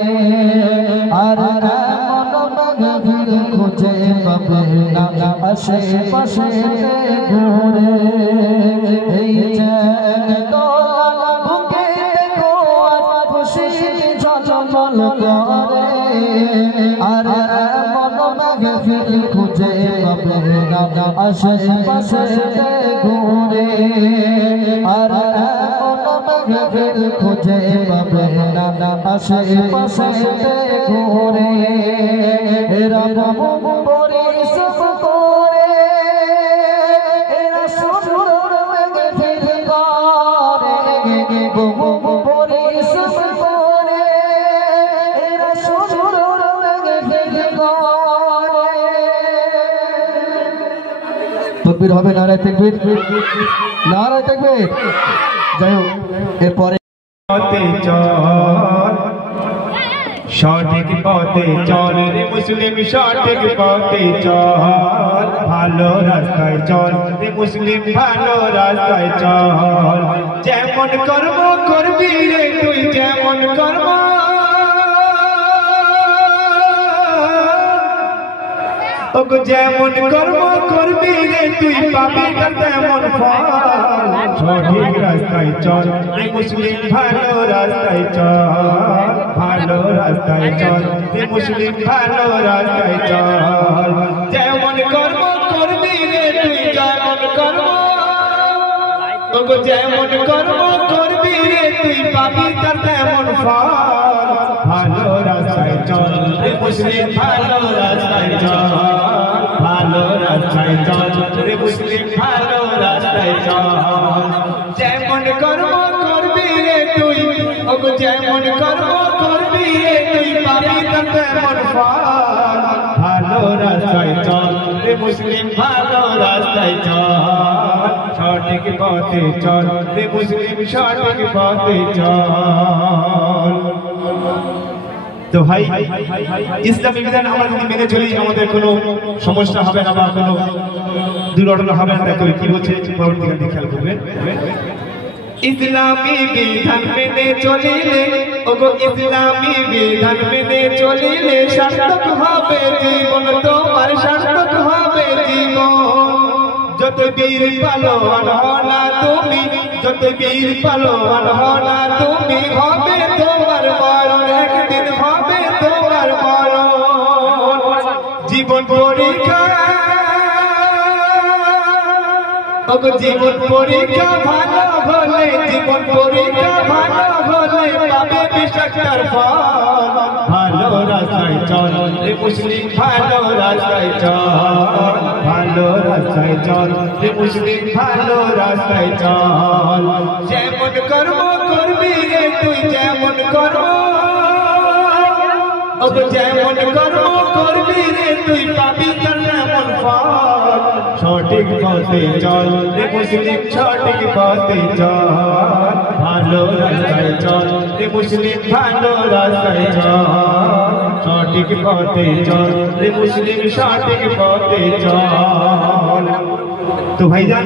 আর এমন মাহফিল খুঁজে পাবে না আশেপাশে ঘুরে এই যে দোলা বুকে দেখো খুশি ঝলমল করে আর মেঘের খুঁজে পাবে না আশেপাশে ঘুরে আর এমন মেঘের খুঁজে পাবে না আশেপাশে ঘুরে এরা বহু পরিশ্রম করে এরা সুন্দর মেঘের করে বহু পরিশ্রম করে এরা সুন্দর মেঘের করে তকবীর হবে নারায়ে তাকবীর নারায়ে তাকবীর যাই হোক এরপরে সঠিক পথে চল রে মুসলিম সঠিক পথে চল ভালো রাস্তায় চল রে মুসলিম ভালো রাস্তায় চল যেমন কর্ম করবি রে তুই যেমন কর্ম ওগো যেমন কর্ম করবি রে তুই পাবি তেমন ফল সঠিক রাস্তায় চল রে মুসলিম ভালো রাস্তায় চল ভালো রাস্তায় চল রে মুসলিম ভালো রাস্তায় চল যেমন কর্ম করবি রে তুই যেমন কর্ম ওগো যেমন কর্ম করবি রে তুই পাবি তেমন ফল ভালো রাস্তায় চল রে মুসলিম ভালো রাস্তায় চল ভালো রাস্তায় চল রে মুসলিম ভালো রাস্তায় চল যেমন কর্ম করবি রে তুই ওগো যেমন কর্ম করবি রে তুই পাবি তেমন ফল ভালো রাস্তায় চল রে মুসলিম ভালো রাস্তায় চল সঠিক পথে চল রে মুসলিম সঠিক পথে চল তো ভাই ইসলামী বিধান আমরা যদি মেনে চলি আমাদের কোনো সমস্যা হবে না বা কোনো দুর্ঘটনা হবে না তাই কি বলছে পরবর্তীকালে খেয়াল করবেন ইসলামী বিধান মেনে চলিলে ওগো ইসলামী বিধান মেনে চলিলে সার্থক হবে জীবন তোমার সার্থক হবে জীবন যত বীর পালোয়ান হনা তুমি যত বীর পালোয়ান হনা তুমি হবে তোমার মরণ একদিন হবে তোমার মরণ জীবন পরীক্ষা ওগো জীবন পরীক্ষা ভালো হলে জীবন পরীক্ষা ভালো হলে পাবে বিশাখার ফল ভালো রাস্তায় চল রে মুসলিম ভালো রাস্তায় চল ভালো রাস্তায় চল রে মুসলিম ভালো রাস্তায় চল যেমন কর্ম করবি রে তুই যেমন কর্ম ওগো যেমন কর্ম করবি রে তুই পাবি তেমন ফল সঠিক পথে চল রে মুসলিম সঠিক পথে চল ভালো রাস্তায় চল রে মুসলিম ভালো রাস্তায় চল সঠিক পথে চল রে মুসলিম সঠিক পথে চল তো ভাইজান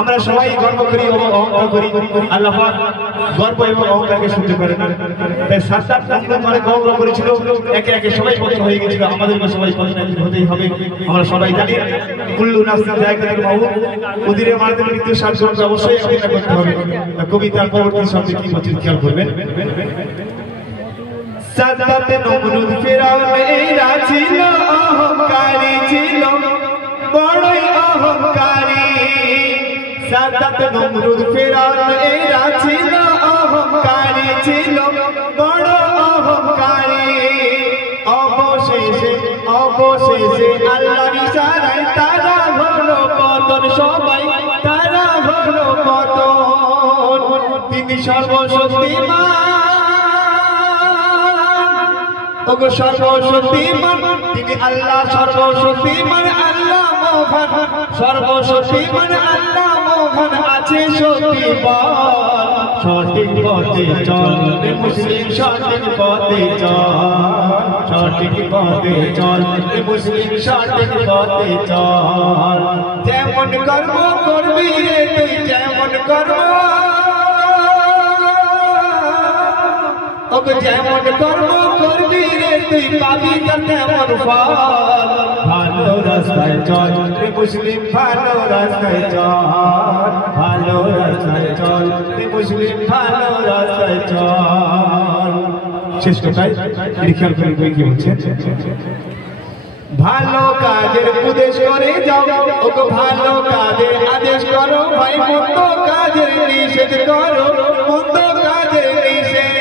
আমরা সবাই গর্ব করি এবং অহংকার করি আল্লাহ পাক গর্ব এবং অহংকারকে সহ্য করে না তাই সাত মানে গর্ব করেছিল একে একে সবাই পথ হয়ে গেছিল আমাদেরকে সবাই পথ হতেই হবে আমরা সবাই জানি কুল্লু নাফসিন যায়কাতুল মাউত উদিরে মারতে মৃত্যু সাথে অবশ্যই অপেক্ষা করতে হবে কবিতার পরবর্তী শব্দে কি বলছেন খেয়াল করবেন সাদাত নমরুদ ফিরাউন এরা ছিল অহংকারী ছিল বড়ই অহংকারী সাদাত নমরুদ ফিরাউন এরা ছিল অহংকারী ছিল বড় অহংকারী অবশেষে আল্লাহর ইশারায় তারা হলো পতন সবাই তারা হলো পতন তিনি সর্বশক্তিমান ওগো সর্বশক্তিমান তিনি আল্লাহ সর্বশক্তিমান আল্লাহ মহান সর্বশক্তিমান আল্লাহ মহান আছে শক্তি বল সঠিক পথে চল রে মুসলিম সঠিক পথে চল সঠিক পথে চল রে মুসলিম সঠিক পথে চল যেমন কর্ম করবি রে তুই যেমন কর্ম ওগো যেমন কর্ম করবি রে তুই পাবি তেমন ফল ভালো রাস্তায় চল রে মুসলিম ভালো রাস্তায় চল ভালো রাস্তায় চল রে মুসলিম ভালো রাস্তায় চল শেষ কথায় খেয়াল করে কি বলছে ভালো কাজের উপদেশ করে যাও, ওগো ভালো কাজের আদেশ করো ভাই, মন্দ কাজের নিষেধ করো, মন্দ কাজের নিষেধ।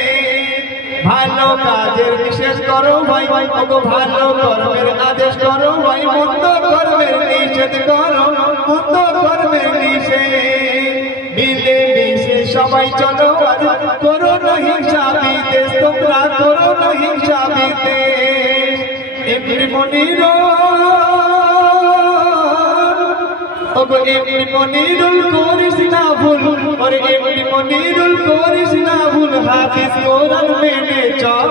ভালো কাজের নিষেধ করো ভাই, ওগো ভালো কর্মের আদেশ করো ভাই, মন্দ কর্মের নিষেধ করো, মন্দ কর্মের নিষেধ। মিলে মিশে সবাই চলো আজ করো না হিংসা বিদ্বেষ, তোমরা করো না হিংসা বিদ্বেষ। এমনি মনির ওগো এমনি মনিরুল করিস না ভুল, ওরে এমনি মনিরুল করিস না ভুল, হাফিজ কোরআন মেনে চল,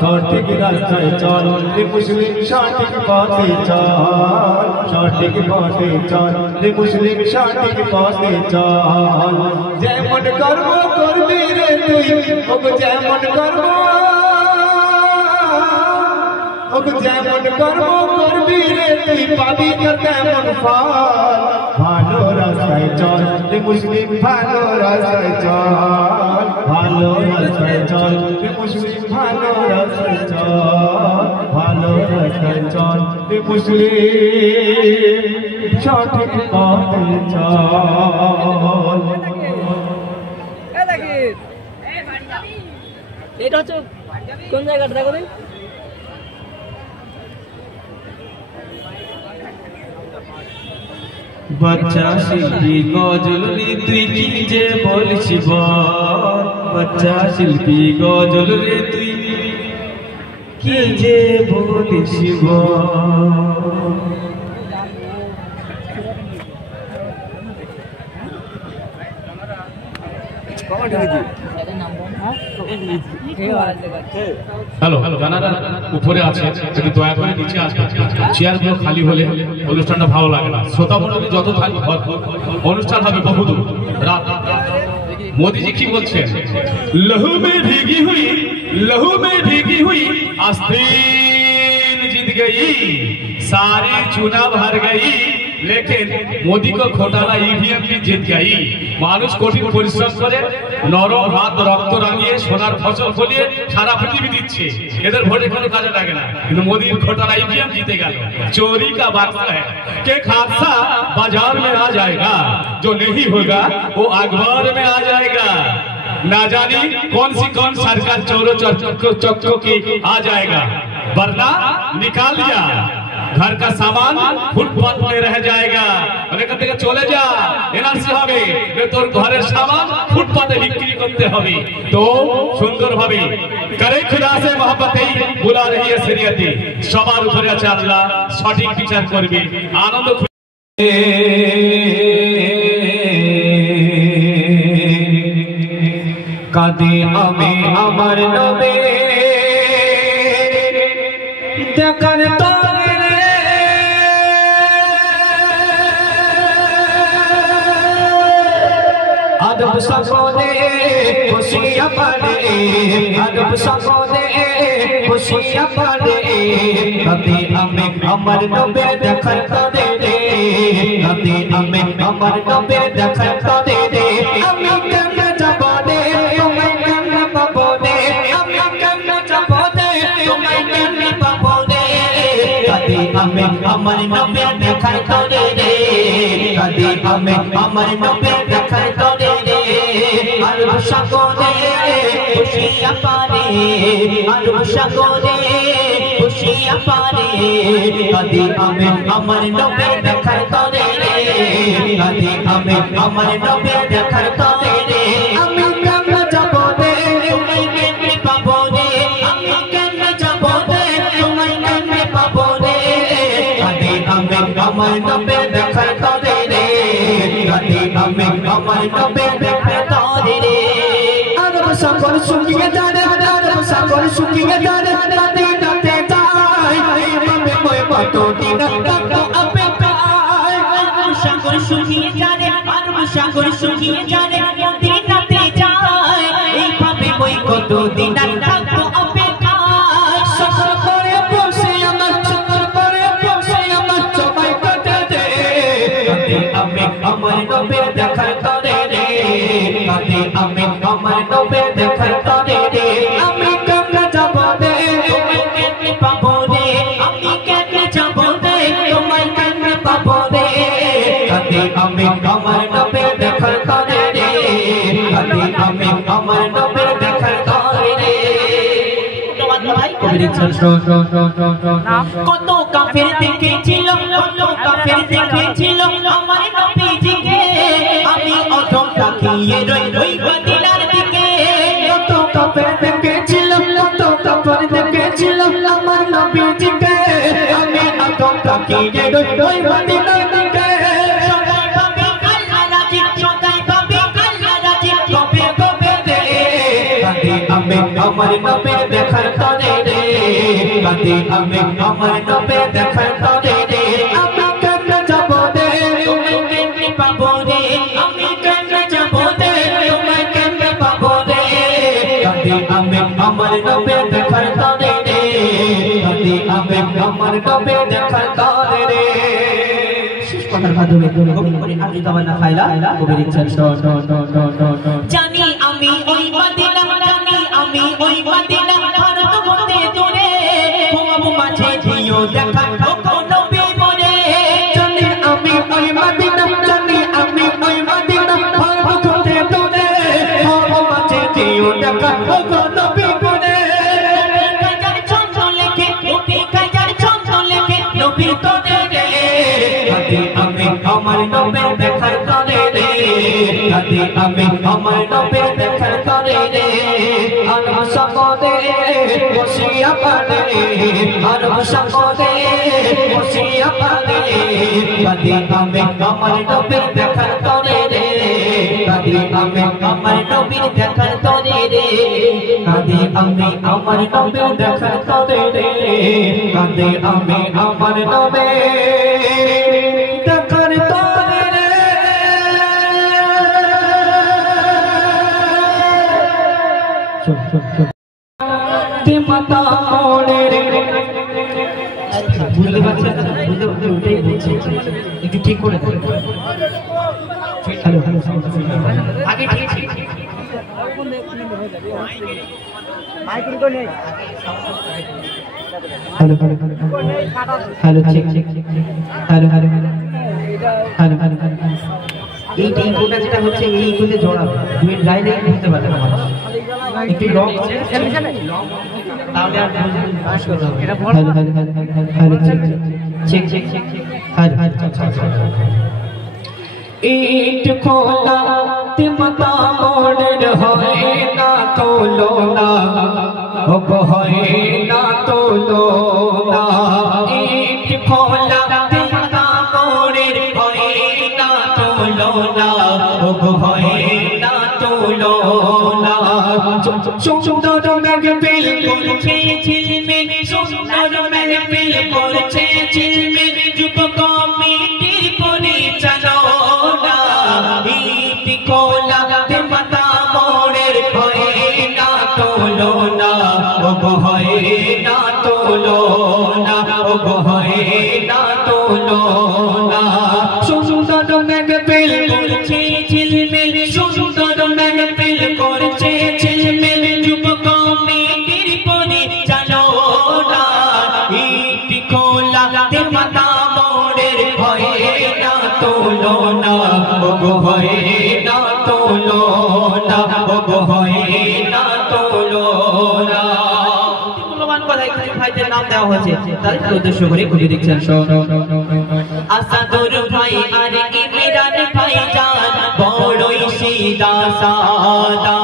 সঠিক রাস্তায় চল রে মুসলিম, সঠিক পথে চল, সঠিক পথে চল রে মুসলিম, সঠিক পথে চল। যেমন কর্ম করবি রে তুই, ওগো যেমন কর্ম, ওগো যেমন কর্ম করবি রে তুই, পাবি না তেমন ফল। ভালো রাস্তায় চল রে মুসলিম, ভালো রাস্তায় চল, ভালো রাস্তায় চল রে মুসলিম, ভালো রাস্তায় চল, ভালো রাস্তায় চল রে মুসলিম, সঠিক পথে চল। এটা হচ্ছে কোন জায়গাটা দেখো দিন। বাচ্চা শিল্পী গজল রে তুই কি যে বলছি বল, বাচ্চা শিল্পী গজল রে তুই কি যে বলিস বল। হ্যালো জানারা উপরে আছে, যদি দয়া করে নিচে আসবে, চেয়ারগুলো খালি হলে অনুষ্ঠানটা ভালো লাগে না। শ্রোতা মণ্ডলী যত থাকবে অনুষ্ঠান হবে বহুদূর রাত। मोदी जी की बोलছেন, लहू में भीगी हुई, लहू में भीगी हुई आस्तीन जीत गई, सारी चुनाव हार गई, लेकिन मोदी को घोटाला ईवीएम भी जीत गई। মানুষ কঠিন পরিশ্রম করে নরম হাত রক্ত রাঙিয়ে সোনার ফসল ফলিয়ে সারা পৃথিবী দিচ্ছে, এদের ভোটে কোনো কাজে লাগে না, কিন্তু মোদির ঘোটালা ईवीएम जीते गल। चोरी का वार्ता है कि हादसा बाजार में आ जाएगा, जो नहीं होगा वो अखबार में आ जाएगा। ना जानी कौन सरकार चोरों चक्कों की आ जाएगा, वरना निकाल दिया घर का सामान फुटपाथ में रह जाएगा। चले जा एनआरसी হবে, তোর ঘরের সামান ফুটপাতে বিক্রি করতে হবে। তো সুন্দর ভাবে করে खुदा से मोहब्बत ही बुला रही है शरीयती, সবার উপরে আছে আল্লাহ, সঠিক বিচার করবে। আনন্দ কাঁদে আমি আমার নবে দেখার তরে রে, আদব সকলে খুশিয়া পারে, আদব সকলে খুশিয়া পারে। কাঁদে আমি আমার নবে দেখার তরে রে, কাঁদে আমি আমার নবে দেখার তরে রে। আমি কেমনে যাব রে তোমায় কেমনে পাবো রে, আমি কেমনে যাব রে তোমায় কেমনে পাবো রে। কাঁদে আমি আমার নবে দেখার তরে রে, কাঁদে আমি আমার নবে দেখার তরে রে। আরব সাগরে খুশিয়া পারে, আরব সাগরে খুশিয়া পারে। কাঁদে আমি আমার নবে দেখার তরে রে, কাঁদে আমি আমার নবে দেখার তরে রে। আমি কেমনে যাব রে তোমায় কেমনে পাবো রে, আমি কেমনে যাব রে তোমায় কেমনে পাবো রে। কাঁদে আমি আমার নবে দেখার তরে রে, কাঁদে আমি আমার নবে দেখার তরে রে। আরব সাগর শুকিয়ে যায়, আরব সাগর শুকিয়ে যায়, মদিনাতে যাই এইভাবে মই কতদিন কাঁদবো অপেক্ষায়। আরব সাগর শুকিয়ে যায়, আরব সাগর শুকিয়ে যায়, মদিনাতে যাই এইভাবে মই কতদিন কাঁদবো অপেক্ষায়। সকল করে বসে আমার, সকল করে বসে আমার সবাই কাটে দে। কাঁদে আমি আমার নবে দেখার তরে রে, কাঁদে আমি আমার নবে দেখার তরে রে। আমি কেমনে যাব রে তোমায় কেমনে পাবো রে, আমি কেমনে আমার নবীর দেখার তরে রে কত কাফের দেখেছিল কত কাফের দেখেছিল আমার নবীজিকে আমি অধম তাকিয়ে রই রই মদিনার দিকে কত কাফের দেখেছিল কত কাফের দেখেছিল আমার নবীজিকে আমি অধম তাকিয়ে রই রই মদিনার দিকে সদাই পাবে আল্লাহ রাজি সদাই পাবে আল্লাহ রাজি কবে কবে রে কাঁদে আমি আমার নবীর দেখার তরে রে কাঁদে আমি আমার নবীর দেখার তরে রে আমি কেমনে যাব রে তুমি কেমনে পাবো রে আমি কেমনে যাব রে তুমি কেমনে পাবো রে কাঁদে আমি আমার নবীর দেখার তরে রে কাঁদে আমি আমার নবীর দেখার তরে রে কথার মাধ্যমে কবি করে আদি তামান্না খাইলা কবির ইচ্ছা জানি আমি ওই মদিনা জানি আমি ওই মদিনা ভারত হতে দূরে খুব মাঝে দিও দেখা ও নবী মোরে জানি আমি ওই মদিনা জানি আমি ওই মদিনা ভারত হতে দূরে খুব মাঝে দিও দেখা ও নবী মোরে কাজার চন্দ্র লেখে নবী কাজার চন্দ্র লেখে নবী তোরে রে কাঁদে আমি আমার নবীর দেখার তরে রে কাঁদে আমি আমার নবীর দেখার তরে রে আরব সাগরে বসিয়া পারে আরব সাগরে বসিয়া পারে কাঁদে আমি আমার নবীর দেখার তরে রে কাঁদে আমি আমার নবীর দেখার তরে রে কাঁদে আমি আমার নবীর দেখার তরে রে কাঁদে আমি আমার নবীর দেখার তরে রে মাতা মোড়ে রে বুঝতে পারছেন বুঝতে পারতে ওটাই বলছি একটু ঠিক করে দেন হ্যালো হ্যালো আগে ঠিক ঠিক হ্যালো হ্যালো হ্যালো ঠিক ঠিক হ্যালো হ্যালো হ্যালো হ্যালো এই টেম্পোটা যেটা হচ্ছে এই ইকোতে জড়াবে দুয়ের গাইলে বুঝতে পারবে না মানুষ একটু লং তাহলে আর পাস করতে হবে hello hello hello check check check hello hello ইট খোলা তিমতা মোড়ের হয় না তোলো না হয় না তোলো না ইট খোলা তিমতা মোড়ের হয় না তোলো না হয় না তোলো না সুন্দর মেঘবিল করছে ঝিলমিল সুন্দর মেঘবিল করছে ঝিলমিল যুবক কমিটির পরিচালনা ইট খোলা তিমতা মোড়ের হয় না তোলো না হয় না তোলো না হয় না তোলো না সুন্দর মেঘবিল করছে ঝিলমিল সুন্দর মেঘবিল করছে ঝিলমিল যুবক কমিটির পরিচালনা ইট খোলা তিমতা মোড়ের হয় না তোলো না হয় না তোলো না হয় না তোলো না মূল্যবান কথায় কিছু ভাইদের নাম দেওয়া হয়েছে তাদের উদ্দেশ্য করে কবি লিখছেন আসাদুর ভাই আর ইমরান ভাই জান বড়ই সিধা সাদা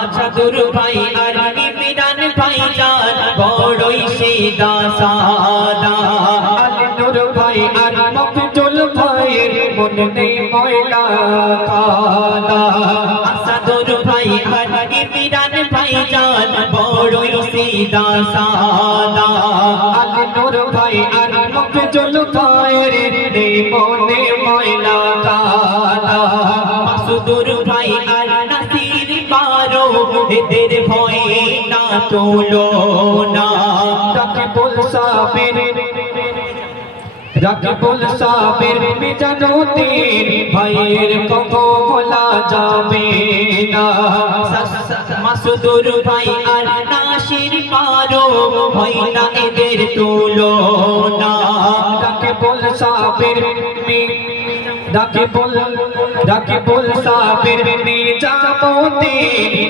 আসাদুর ভাই আর ইমরান ভাই জান বড়ই সিধা সাদা আলিনুর ভাই আর মকজুল ভাইয়ের মন নেই ময়লা কাদা আসাদুর ভাই আর ইমরান ভাই জান বড়ই সিধা সাদা আলিনুর ভাই আর মকজুল ভাইয়ের নেই মনে ময়লা কাদা মাসুদুর ভাই আর নাসির পারো এদের ভয় না তোলো না রাকিবুল সাবির মিজানুদ্দিন ভাইয়ের কখো ভোলা যাবে না মাসুদুর ভাই আর নাসির পারো হয় না এদের তুলনা রাকিবুল সাবির রাকিবুল সাবির নিজামতে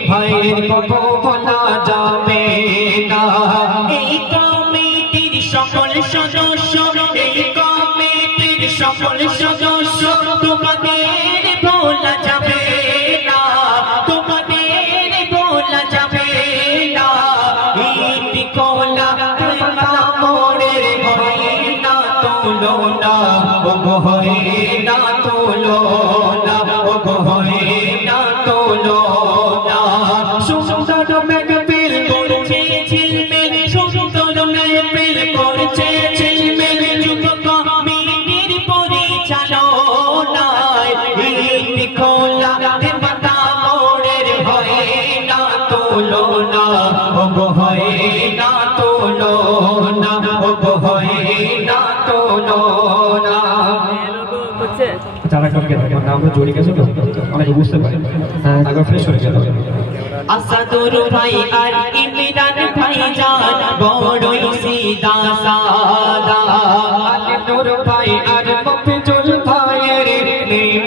ভাইয়ের কবো বলা যাবে না। এই কমিটির সকল সদস্য, এই কমিটির সকল সদস্য তোমাদের বলা যাবে না, তোমাদের বলা যাবে না। ইতি কোলা মোড়ের হয় না তোলো না, ও হয় না তোলো না, ও হয় না তোলো না। সুন্দর মেঘবিল করছে ঝিলমিল, সুন্দর মেঘবিল করছে ঝিলমিল, যুবক কমিটির পরিচালনায় ইতি কোলা মাতা মোড়ের হয় না তোলো না, ও হয় না তোলো না, ও হয় না তোলো না। যারা কালকে আমরা জড়িয়ে গেছে তো অনেকে বুঝতে পারি, আগে ফ্রেশ হয়ে গেল। আসাদুর ভাই আর ইমরান ভাই জান বড়ই সিধা সাদা, আলিনুর ভাই আর মফিজুল ভাইয়ের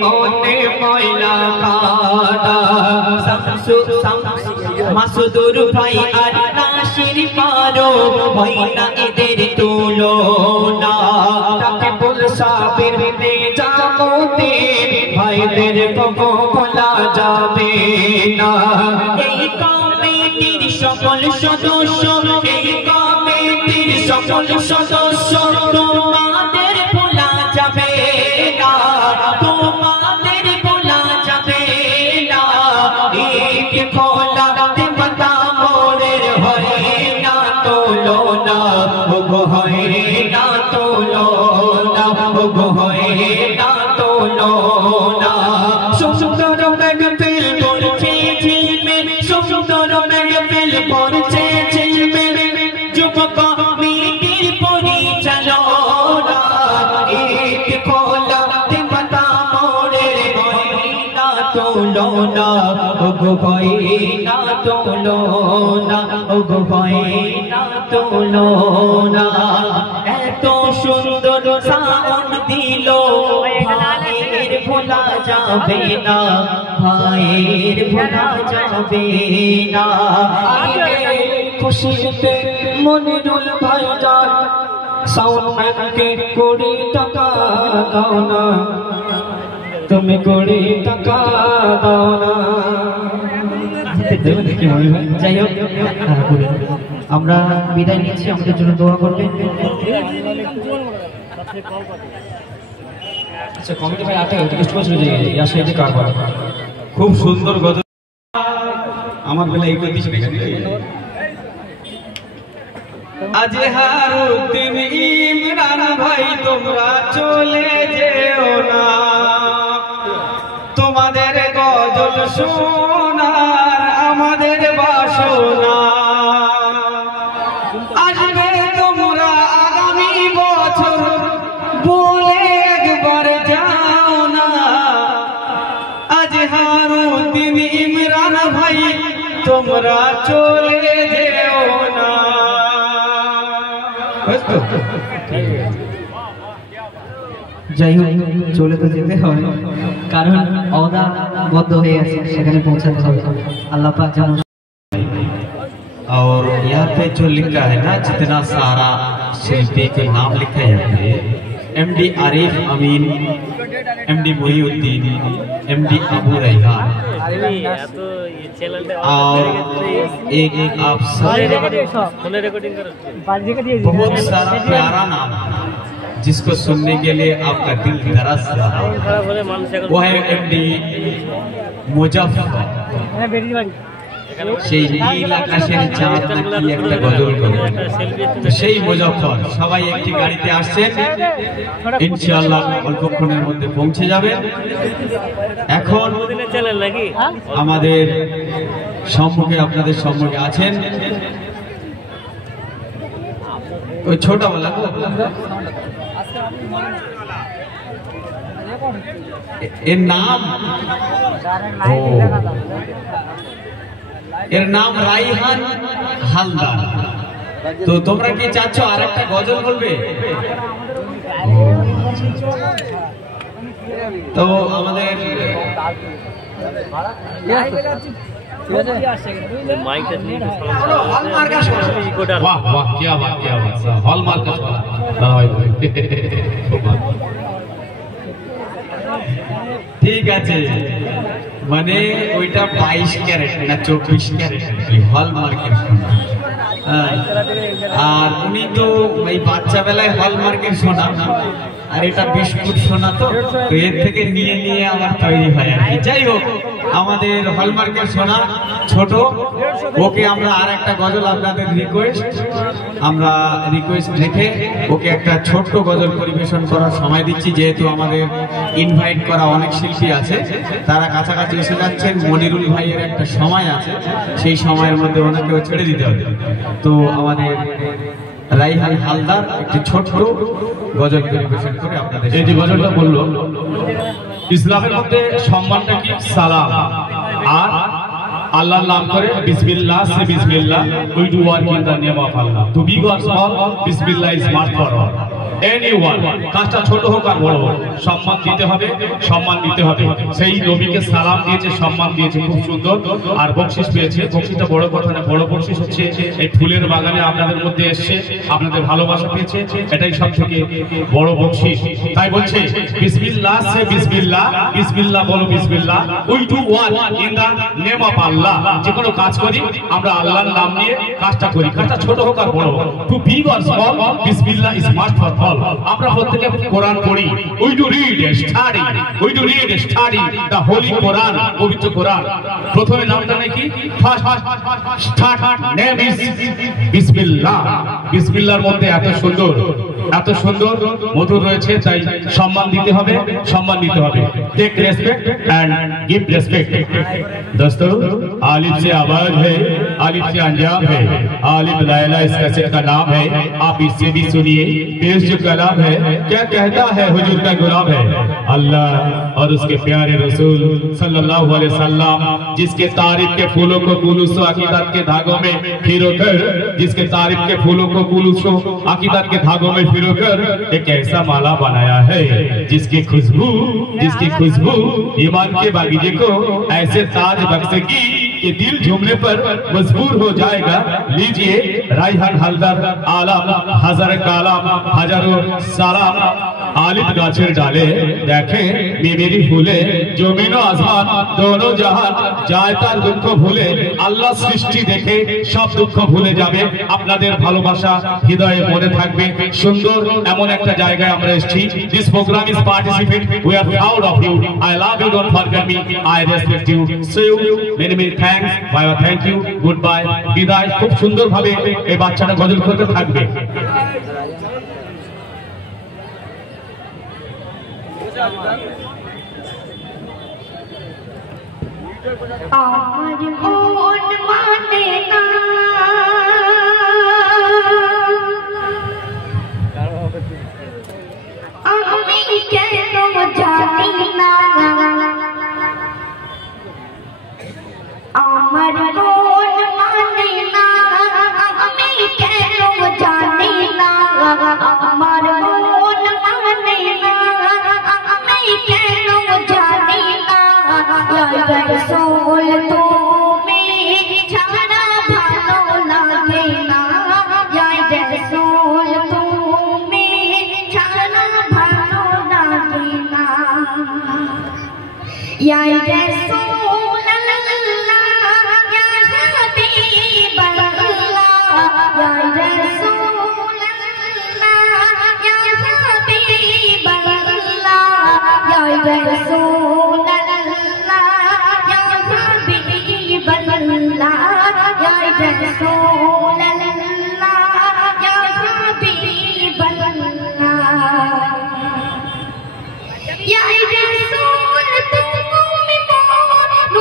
মনে ময়লা কাটা, মাসুদুর ভাই আর নাসির পারো হয় না এদের তুলনা। রাকিবুল সাবির নিজামতে ভাইদের কবো বলা যাবে না। এই কমিটির সকল সদস্য, এই কমিটির সকল সদস্য তোমাদের বলা যাবে না, তোমাদের বলা যাবে না। ঈদ খোলা মাতা মোড়ের হয় না তোলো না, ও হয় না তোলো না, ও হয় না তোলো না। সুন্দর মেঘবিল করছে ঝিলমিল, সুন্দর মেঘবিল করছে ঝিলমিল, যুবক কমিটির পরিচালনা ঈদ খোলা মাতা মোড়ের হয় না তোলো না, ও হয় না তোলো না, ও হয় না তোলো না। এত সুন্দর সাউন্ড দিল ভাইয়ের ভোলা যাবে না, ভাইয়ের ভোলা যাবে না। খুশিতে মনিরুল ভাইজান সাউন্ডম্যানকে 20 টাকা দাও না, তুমি 20 টাকা দাও না। যাই হোক, আমরা বিদায় নিচ্ছি, আমাদের জন্য দোয়া করবেন। আচ্ছা কমিটি ভাই আটে রিকোয়েস্ট করেছিল যে ইয়ার সাইডে কারবার খুব সুন্দর গজল, আমার বেলা এই করে দিয়েছে এখানে। আজহারউদ্দিন ইমরান ভাই তোমরা চলে যেও না, তোমাদের গজল শোনার আমাদের বাসনা। আসবে তোমরা আগামী বছর বলে একবার যাও না, আজহারউদ্দিন ইমরান ভাই তোমরা চলে যেও না। যাই হোক, চলে তো যেতে হয়, কারণ অদা বদ্ধ হয়ে আছে, সেখানে পৌঁছাতে হবে। আল্লাহ পাক যেন। और यहाँ पे जो लिखा है ना, जितना सारा शिल्पी के नाम लिखा है यहाँ पे, MD आरिफ अमीन, MD मोहिउद्दीन, MD अबू रेहान, और एक आप सब बहुत सारा प्यारा नाम जिसको सुनने के लिए आपका दिल तरस रहा, वो है MD मुजफ्फर। সেই নীল আকাশের চাঁদ নাকি একটা গজল করে, সেই মুজফ্ফর সবাই একটি গাড়িতে আসছেন, ইনশাআল্লাহ অল্পক্ষণের মধ্যে পৌঁছে যাবে। এখন আমাদের সম্মুখে, আপনাদের সম্মুখে আছেন ওই ছোটবেলা, এর নাম রাইহান হালদার। তো তোমরা কি চাচ্ছ আর একটা গজল বলবে? তো আমাদের वाह वाह क्या बात हॉलमार्क का सोना ঠিক আছে, মানে ওইটা 22 ক্যারেট না 24 ক্যারেট হলমার্কের সোনা। আর উনি তো এই বাচ্চা বেলায় হলমার্কের সোনা, আর এটা বিস্কুট সোনা, তো এর থেকে নিয়ে নিয়ে আবার তৈরি হয় আর কি। যাই হোক, আমাদের হলমার্কের সোনা ছোট, ওকে আমরা আর একটা গজল আপনাদের রিকোয়েস্ট রেখে ওকে একটা ছোট্ট গজল পরিবেশন করার সময় দিচ্ছি, যেহেতু আমাদের ইনভাইট করা অনেক শিল্পী আছে, তারা কাছাকাছি এসে যাচ্ছেন। মনিরুল ভাইয়ের একটা সময় আছে, সেই সময়ের মধ্যে ওনাকেও ছেড়ে দিতে হবে। তো আমাদের রাইহান হালদার একটি ছোট্ট গজল পরিবেশন করে আপনাদের এই যে গজলটা বললো, ইসলামের মধ্যে সম্মানটা কি সালাম, আর আল্লাহর নাম করে বিসমিল্লাহ সে বিসমিল্লাহ, we do work in the name of Allah. To big or small, বিসমিল্লাহ is must for all. Anyone, কাজটা ছোট হোক আর বড় হোক, সম্মান দিতে হবে, সম্মান দিতে হবে। সেই নবীকে সালাম দিয়েছে, সম্মান দিয়েছে, খুব সুন্দর। আর বকশিস পেয়েছে, বকশিসটা বড় কথা না, বড় বকশিস হচ্ছে এই ফুলের বাগানে আপনাদের মধ্যে এসছে, আপনাদের ভালোবাসা পেয়েছে, এটাই সব থেকে বড় বকশিস। তাই বলছে বিসমিল্লাহ সে বিসমিল্লাহ, বিসমিল্লাহ বলো বিসমিল্লাহ, we do work in the name of Allah. যে কোনো কাজ করি আমরা আল্লাহর নাম নিয়ে কাজটা করি, কাজটা ছোট হোক আর বড় হোক। টু বিগ অর স্মল, বিসমিল্লাহ ইজ মাস্ট ফর অল। আমরা প্রত্যেকে কোরআন পড়ি, we do read study, we do read study the holy Quran, পবিত্র কোরআন। প্রথমে নামটা নাকি ফার্স্ট স্টার্ট নেম ইজ বিসমিল্লাহ। বিসমিল্লাহর মধ্যে এত সুন্দর মধুর রয়েছে, তাই সম্মান দিতে হবে, সম্মান দিতে হবে। Take respect and give respect. दोस्तों, आलिफ से आवाज है, आलिफ से अंजाम है, आलिफ लैला इस कैसेट का नाम है, आप इससे भी सुनिए। पेश जो कलाम है, क्या कहता है हुजूर का गुलाम है, अल्लाह और उसके प्यारे रसूल सल्लल्लाहु अलैहि वसल्लम, जिसके तारीफ के फूलों को कुलूस अकीदत के धागों में फिरोकर, जिसके तारीफ के फूलों को कुलूस अकीदत के धागों में फिरोकर एक ऐसा माला बनाया है, जिसकी खुशबू ईमान के बागीचे को ऐसे ताज बख्शेगी कि दिल झूमने पर मजबूर हो जाएगा। लीजिए रायहान हालदार आलम, हजार कालाम, हजारों सालाम। आलिफ गाछेर डाले देखे मेरी फूले, जमीन ও আসমান दोनों जहान যায় তার দুঃখ ভুলে। আল্লাহ সৃষ্টি দেখে সব দুঃখ ভুলে যাবে। আপনাদের ভালোবাসা হৃদয়ে মনে থাকবে। সুন্দর এমন একটা জায়গায় আমরা এসেছি। This programme is participate, we are proud of you, I love you, don't forget me, I respect you, so you many thanks, bye thank you, goodbye, বিদায়। খুব সুন্দর ভাবে এই বাচ্চাটা গজল করতে থাকবে। আমার মন মানে না, আমি কেন জানি না, আমার মন মানে না, আমি কেন জানি না, আমার মন মানে না, আমি কেন জানি না, রসূল তুমি ছাড়া ভালো লাগে না, রসূল তুমি ছাড়া ভালো লাগে না, ইয়া রাসূল আল্লাহ, ইয়া হাবিব আল্লাহ, ইয়া রাসূল আল্লাহ, ইয়া হাবিব আল্লাহ, ইয়া রাসূল আল্লাহ, ইয়া হাবিব আল্লাহ, ইয়া রাসূল আল্লাহ, ইয়া হাবিব আল্লাহ, ইয়া রাসূল তুমি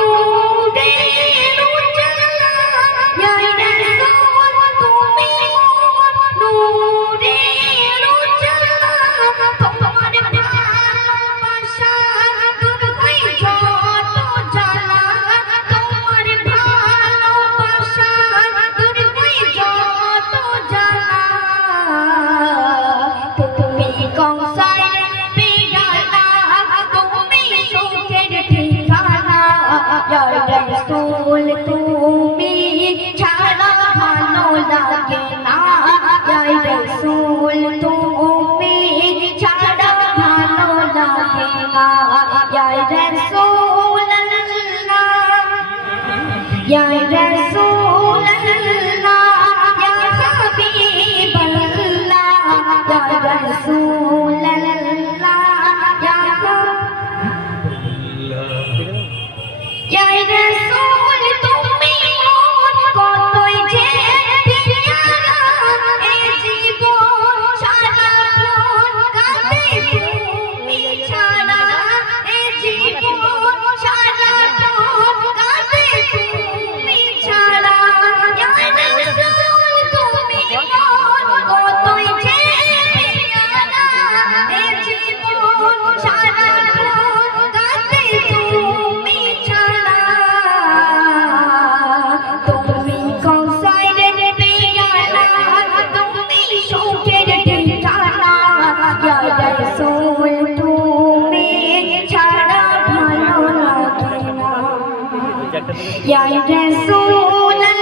Ya Rasulullah,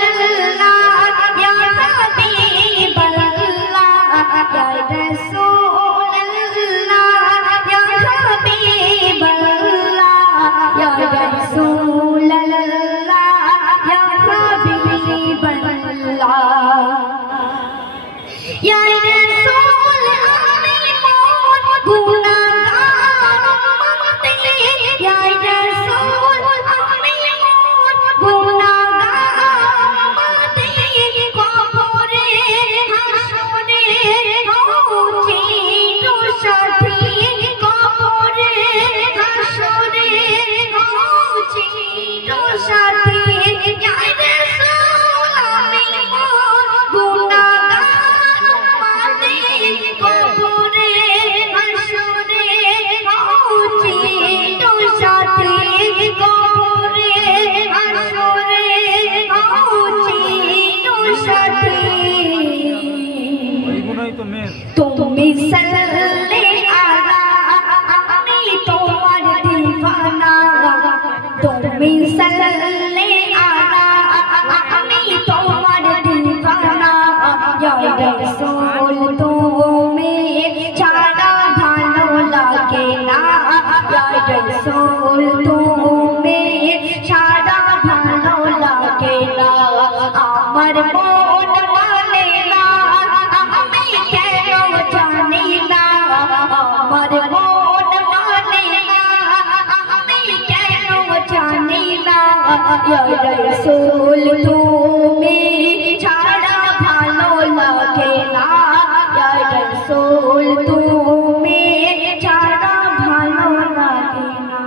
ya Habiballah, ya Rasulullah, ya Habiballah, ya Rasulullah, ya Habiballah, ya Rasul Aminun gunakan ummati, ya Rasul তুমি সাল্লে আলা আমি তোমার দিওয়ানা, তুমি সাল্লে আলা আমি তোমার দিওয়ানা, ইয়া রাসূল তুমি ছাড়া ভালো লাগে না, ইয়া রাসূল তুমি ছাড়া ভালো লাগে না, আমার মন মানে না আমি কেন জানি না, আমার মন মানে না আমি কেন জানি না, ইয়া রাসূল তুমি ছাড়া ভালো লাগে না, ইয়া রাসূল তুমি ছাড়া ভালো লাগে না।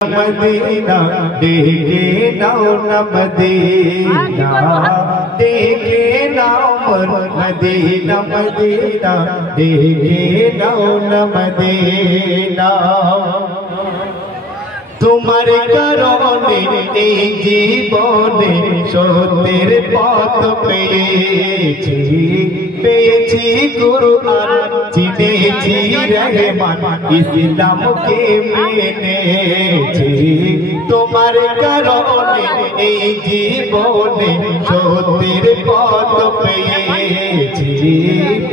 मदीना देखे नाओ न मदीना, देखे नाओ मदीना, मदीना देखे नाओ न मदीना, তোমার কারণে এই জীবনে সত্যের পথ পেয়েছি, পেয়েছি কুরআন চিনেছি রহমান ইসলামকে মেনেছি, তোমার কারণে এই জীবনে সত্যের পথ পেয়েছি,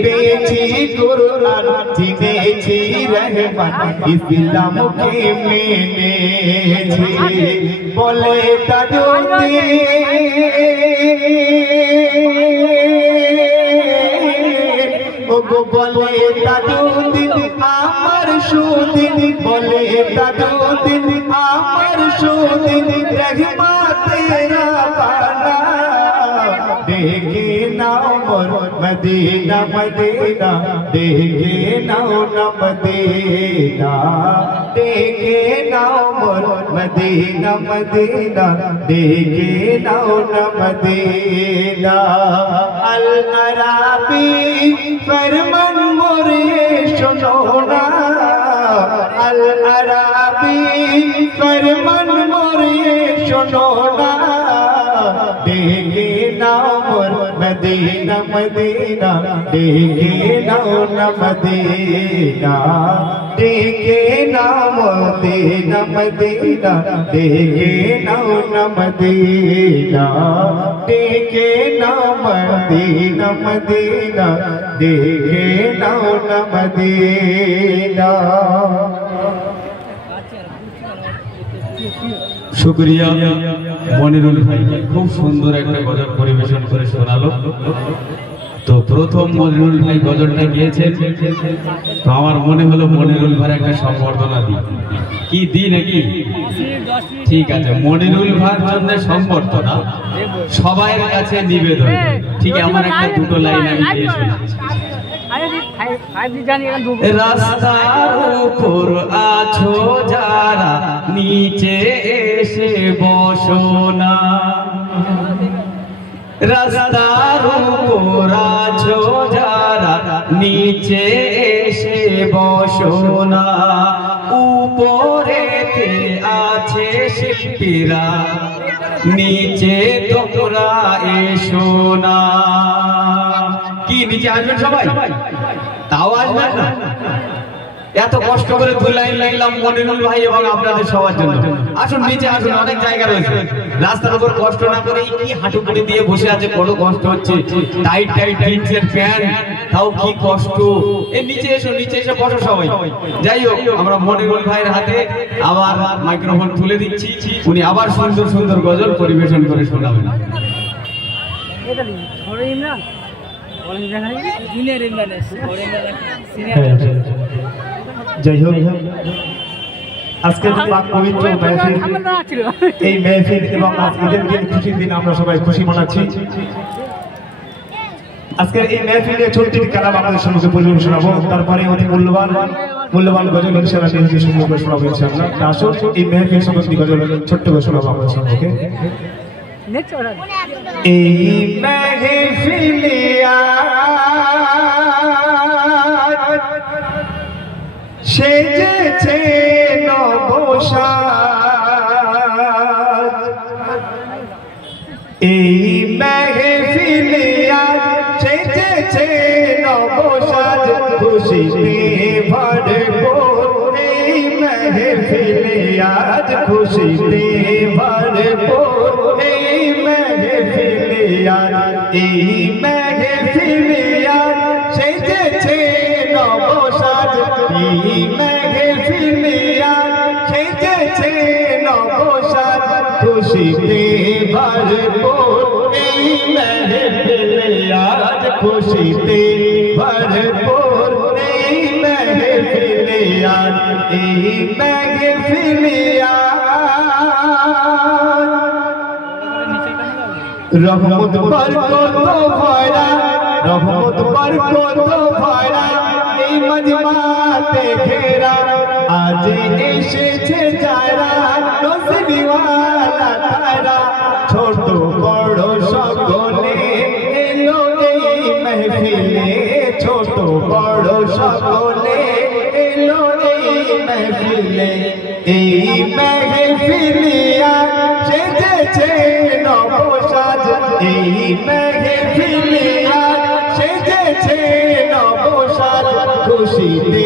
পেয়েছি কুরআন চিনেছি রহমান ইসলামকে মেনেছি, বলে বলে তাজুদ্দিন আমার সুদিন, বলে তাজুদ্দিন আমার সুদিন রহমতের বানা, দেখে নাও মোর মদিনা, মদিনা দেখে নাও না মদিনা, দেখে নাও মোর মদিনা, মদিনা দেখে নাও না মদিনা, আল আরাবি ফরমান মোরে শোনো না, আল আরাবি ফরমান মোরে শোনো না, দেখে নাও মোর মদিনা, মদিনা দেখে নাও না মদিনা, দেখে নাও মদিনা, মদিনা দেখে নাও না মদিনা, দেখে নাও মদিনা, মদিনা দেখে নাও না মদিনা। শুকরিয়া মনিরুল ভাইকে, খুব সুন্দর একটা গজল পরিবেশন করে শোনালো। তো প্রথম মনিরুল ভাই গজলটা গিয়েছেন, তো আমার মনে হলো মনিরুল ভাইয়ের একটা সম্বর্ধনা দিই, কি দিই নাকি? ঠিক আছে, মনিরুল ভাইয়ের জন্য সম্বর্ধনা, সবার কাছে নিবেদন। ঠিক আছে, আমার একটা দুটো লাইন আমি দিয়ে শোনাচ্ছি। রাস্তার উপর আছো যারা, নিচে এসে বসো না, রাস্তার উপর আছো যারা, নিচে এসে বসো না, উপরেতে আছে শিল্পীরা, নিচে তোমরা এসো না। কি নিচে আসবেন সবাই? তাও আসবেন না? এত কষ্ট করে 2 লাইন লাগলাম মনিরুল ভাই এবং আপনাদের সবার জন্য। আসুন নিচে আসুন, অনেক জায়গা রয়েছে। রাস্তার উপর কষ্ট না করে কি হাঁটুকুড়ি দিয়ে বসে আছে, বড় কষ্ট হচ্ছে। টাইট টাইট জিন্সের প্যান্ট, তাও কি কষ্ট। এই নিচে এসো, নিচে এসে বসো সবাই। যাই হোক, আমরা মনিরুল ভাইয়ের হাতে আবার মাইক্রোফোন তুলে দিচ্ছি, উনি আবার সুন্দর সুন্দর গজল পরিবেশন করে শোনাবেন। যাই হোক, আজকের পাক পবিত্র মেহফিল, এই মেহফিল এবং আজকের দিন খুশির দিন আমরা সবাই খুশি মানাচ্ছি। আজকের এই মেহফিলে ছোট্ট একটি কালাম আমাদের সম্মুখে পরিবেশন শোনাবো, তারপরে অতি মূল্যবান গজল ইনশাআল্লাহ নিজে সম্মুখে শোনাবো ইনশাআল্লাহ। আসুন এই মেহফিল সম্বন্ধে গজল ছোট্ট করে শোনাবো আমাদের সম্মুখে। এই মেহফিলে সেজেছে নবসাজ, এই মেহফিলে সেজেছে নবসাজ, খুশিতে ভরপুর এই মেহফিলে আজ, খুশিতে ভরপুর এই মেহফিলে আজ, এই মেহফিলে আজ সেজেছে নবসাজ, এই মেহফিলে আজ সেজেছে নবসাজ, খুশিতে ভরপুর এই মেহফিলে আজ, খুশিতে ভরপুর এই মেহফিলে আজ, এই মেহফিলে রহমত বরকত ভরা, রহমত বরকত ভরা এই মজমাতে ঘেরা, আজ এসেছে যারা নসিবওয়ালা তারা, ছোট বড় সকলে এলো এই মেহফিলে, ছোট বড় সকলে এলো এই মেহফিলে, এই মেহফিলে সেজেছে নবসাজ, এই মেহফিলে সেজেছে নবসাজ, খুশিতে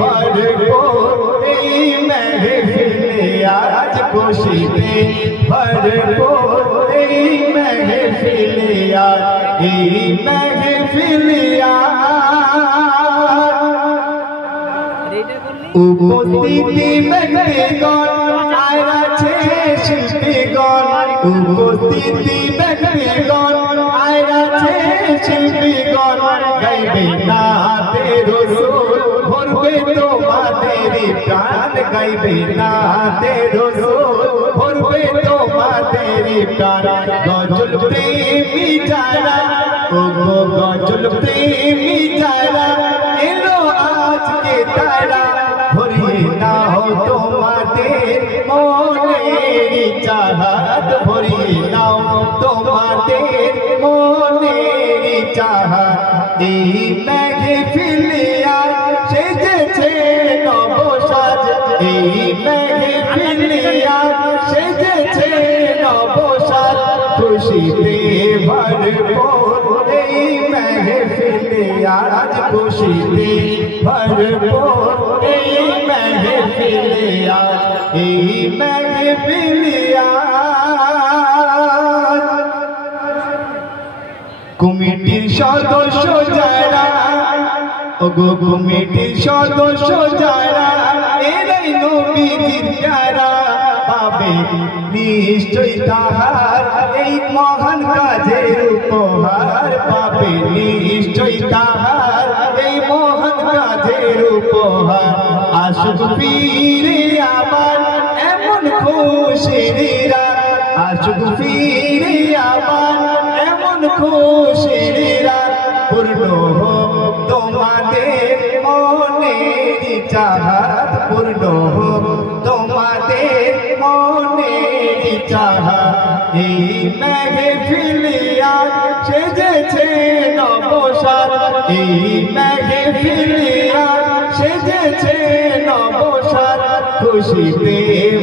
ভরপুর এই মেহফিলে আজ, খুশিতে ভরপুর এই মেহফিলে আজ, এই মেহফিলে উপস্থিতি ব্যক্তিগণ আর আছে শিল্পীগণ, উপস্থিতি ব্যক্তিগণ আর আছে শিল্পীগণ, গাইবে নাতে রাসূল ভরবে তোমাদের প্রাণ, গাইবে নাতে রাসূল ভরবে তোমাদের প্রাণ, গজল প্রেমী যারা, ও গজল প্রেমী যারা এলো আজকে তারা, ভরিয়ে নাও তোমাদের মনের চাহাত, ভরিয়ে নাও তোমাদের মনের চাহাত, এই মেহফিলে সেজেছে নবসাজ, এই মেহফিলে সেজেছে নবসাজ, খুশিতে ভরপুর এই মেহফিলে আজ, খুশিতে ভরপুর এই মেহফিলে আজ, এই মেহফিলে কমিটির সদস্য যারা, ওগো কমিটির সদস্য যারা, এরাই নবীজির যারা, পাবে নিশ্চয়ই তাহার এই মহান কাজের উপহার, পাবে নিশ্চয়ই তাহার এই মহান কাজের উপহার, আসুক ফিরে আবার এমন খুশির রাত, আসুক ফিরে আবার এমন খুশির রাত, পূর্ণ হোক তোমাদের মনের চাহাত, পূর্ণ হোক তোমাদের মনের চাহাত, এই মেহফিলে সেজেছে নবসাজ, এই মেহফিলে সেজেছে নবসার খুশিতে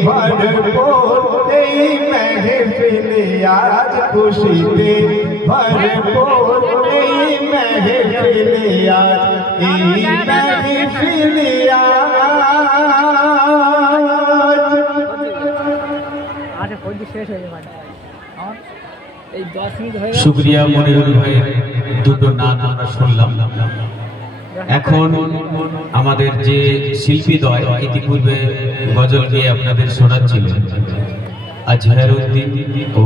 ভরপুর এই মেহফিলে আজ খুশিতে ভরপুর এই মেহফিলে আজ এই মেহফিলে শুকরিয়া মনিরুল ভাইয়ের দুটো নাম আমরা শুনলাম। এখন আমাদের যে শিল্পীদ্বয় ইতিপূর্বে গজল গিয়ে আপনাদের শোনাচ্ছিলেন আজহারউদ্দিন ও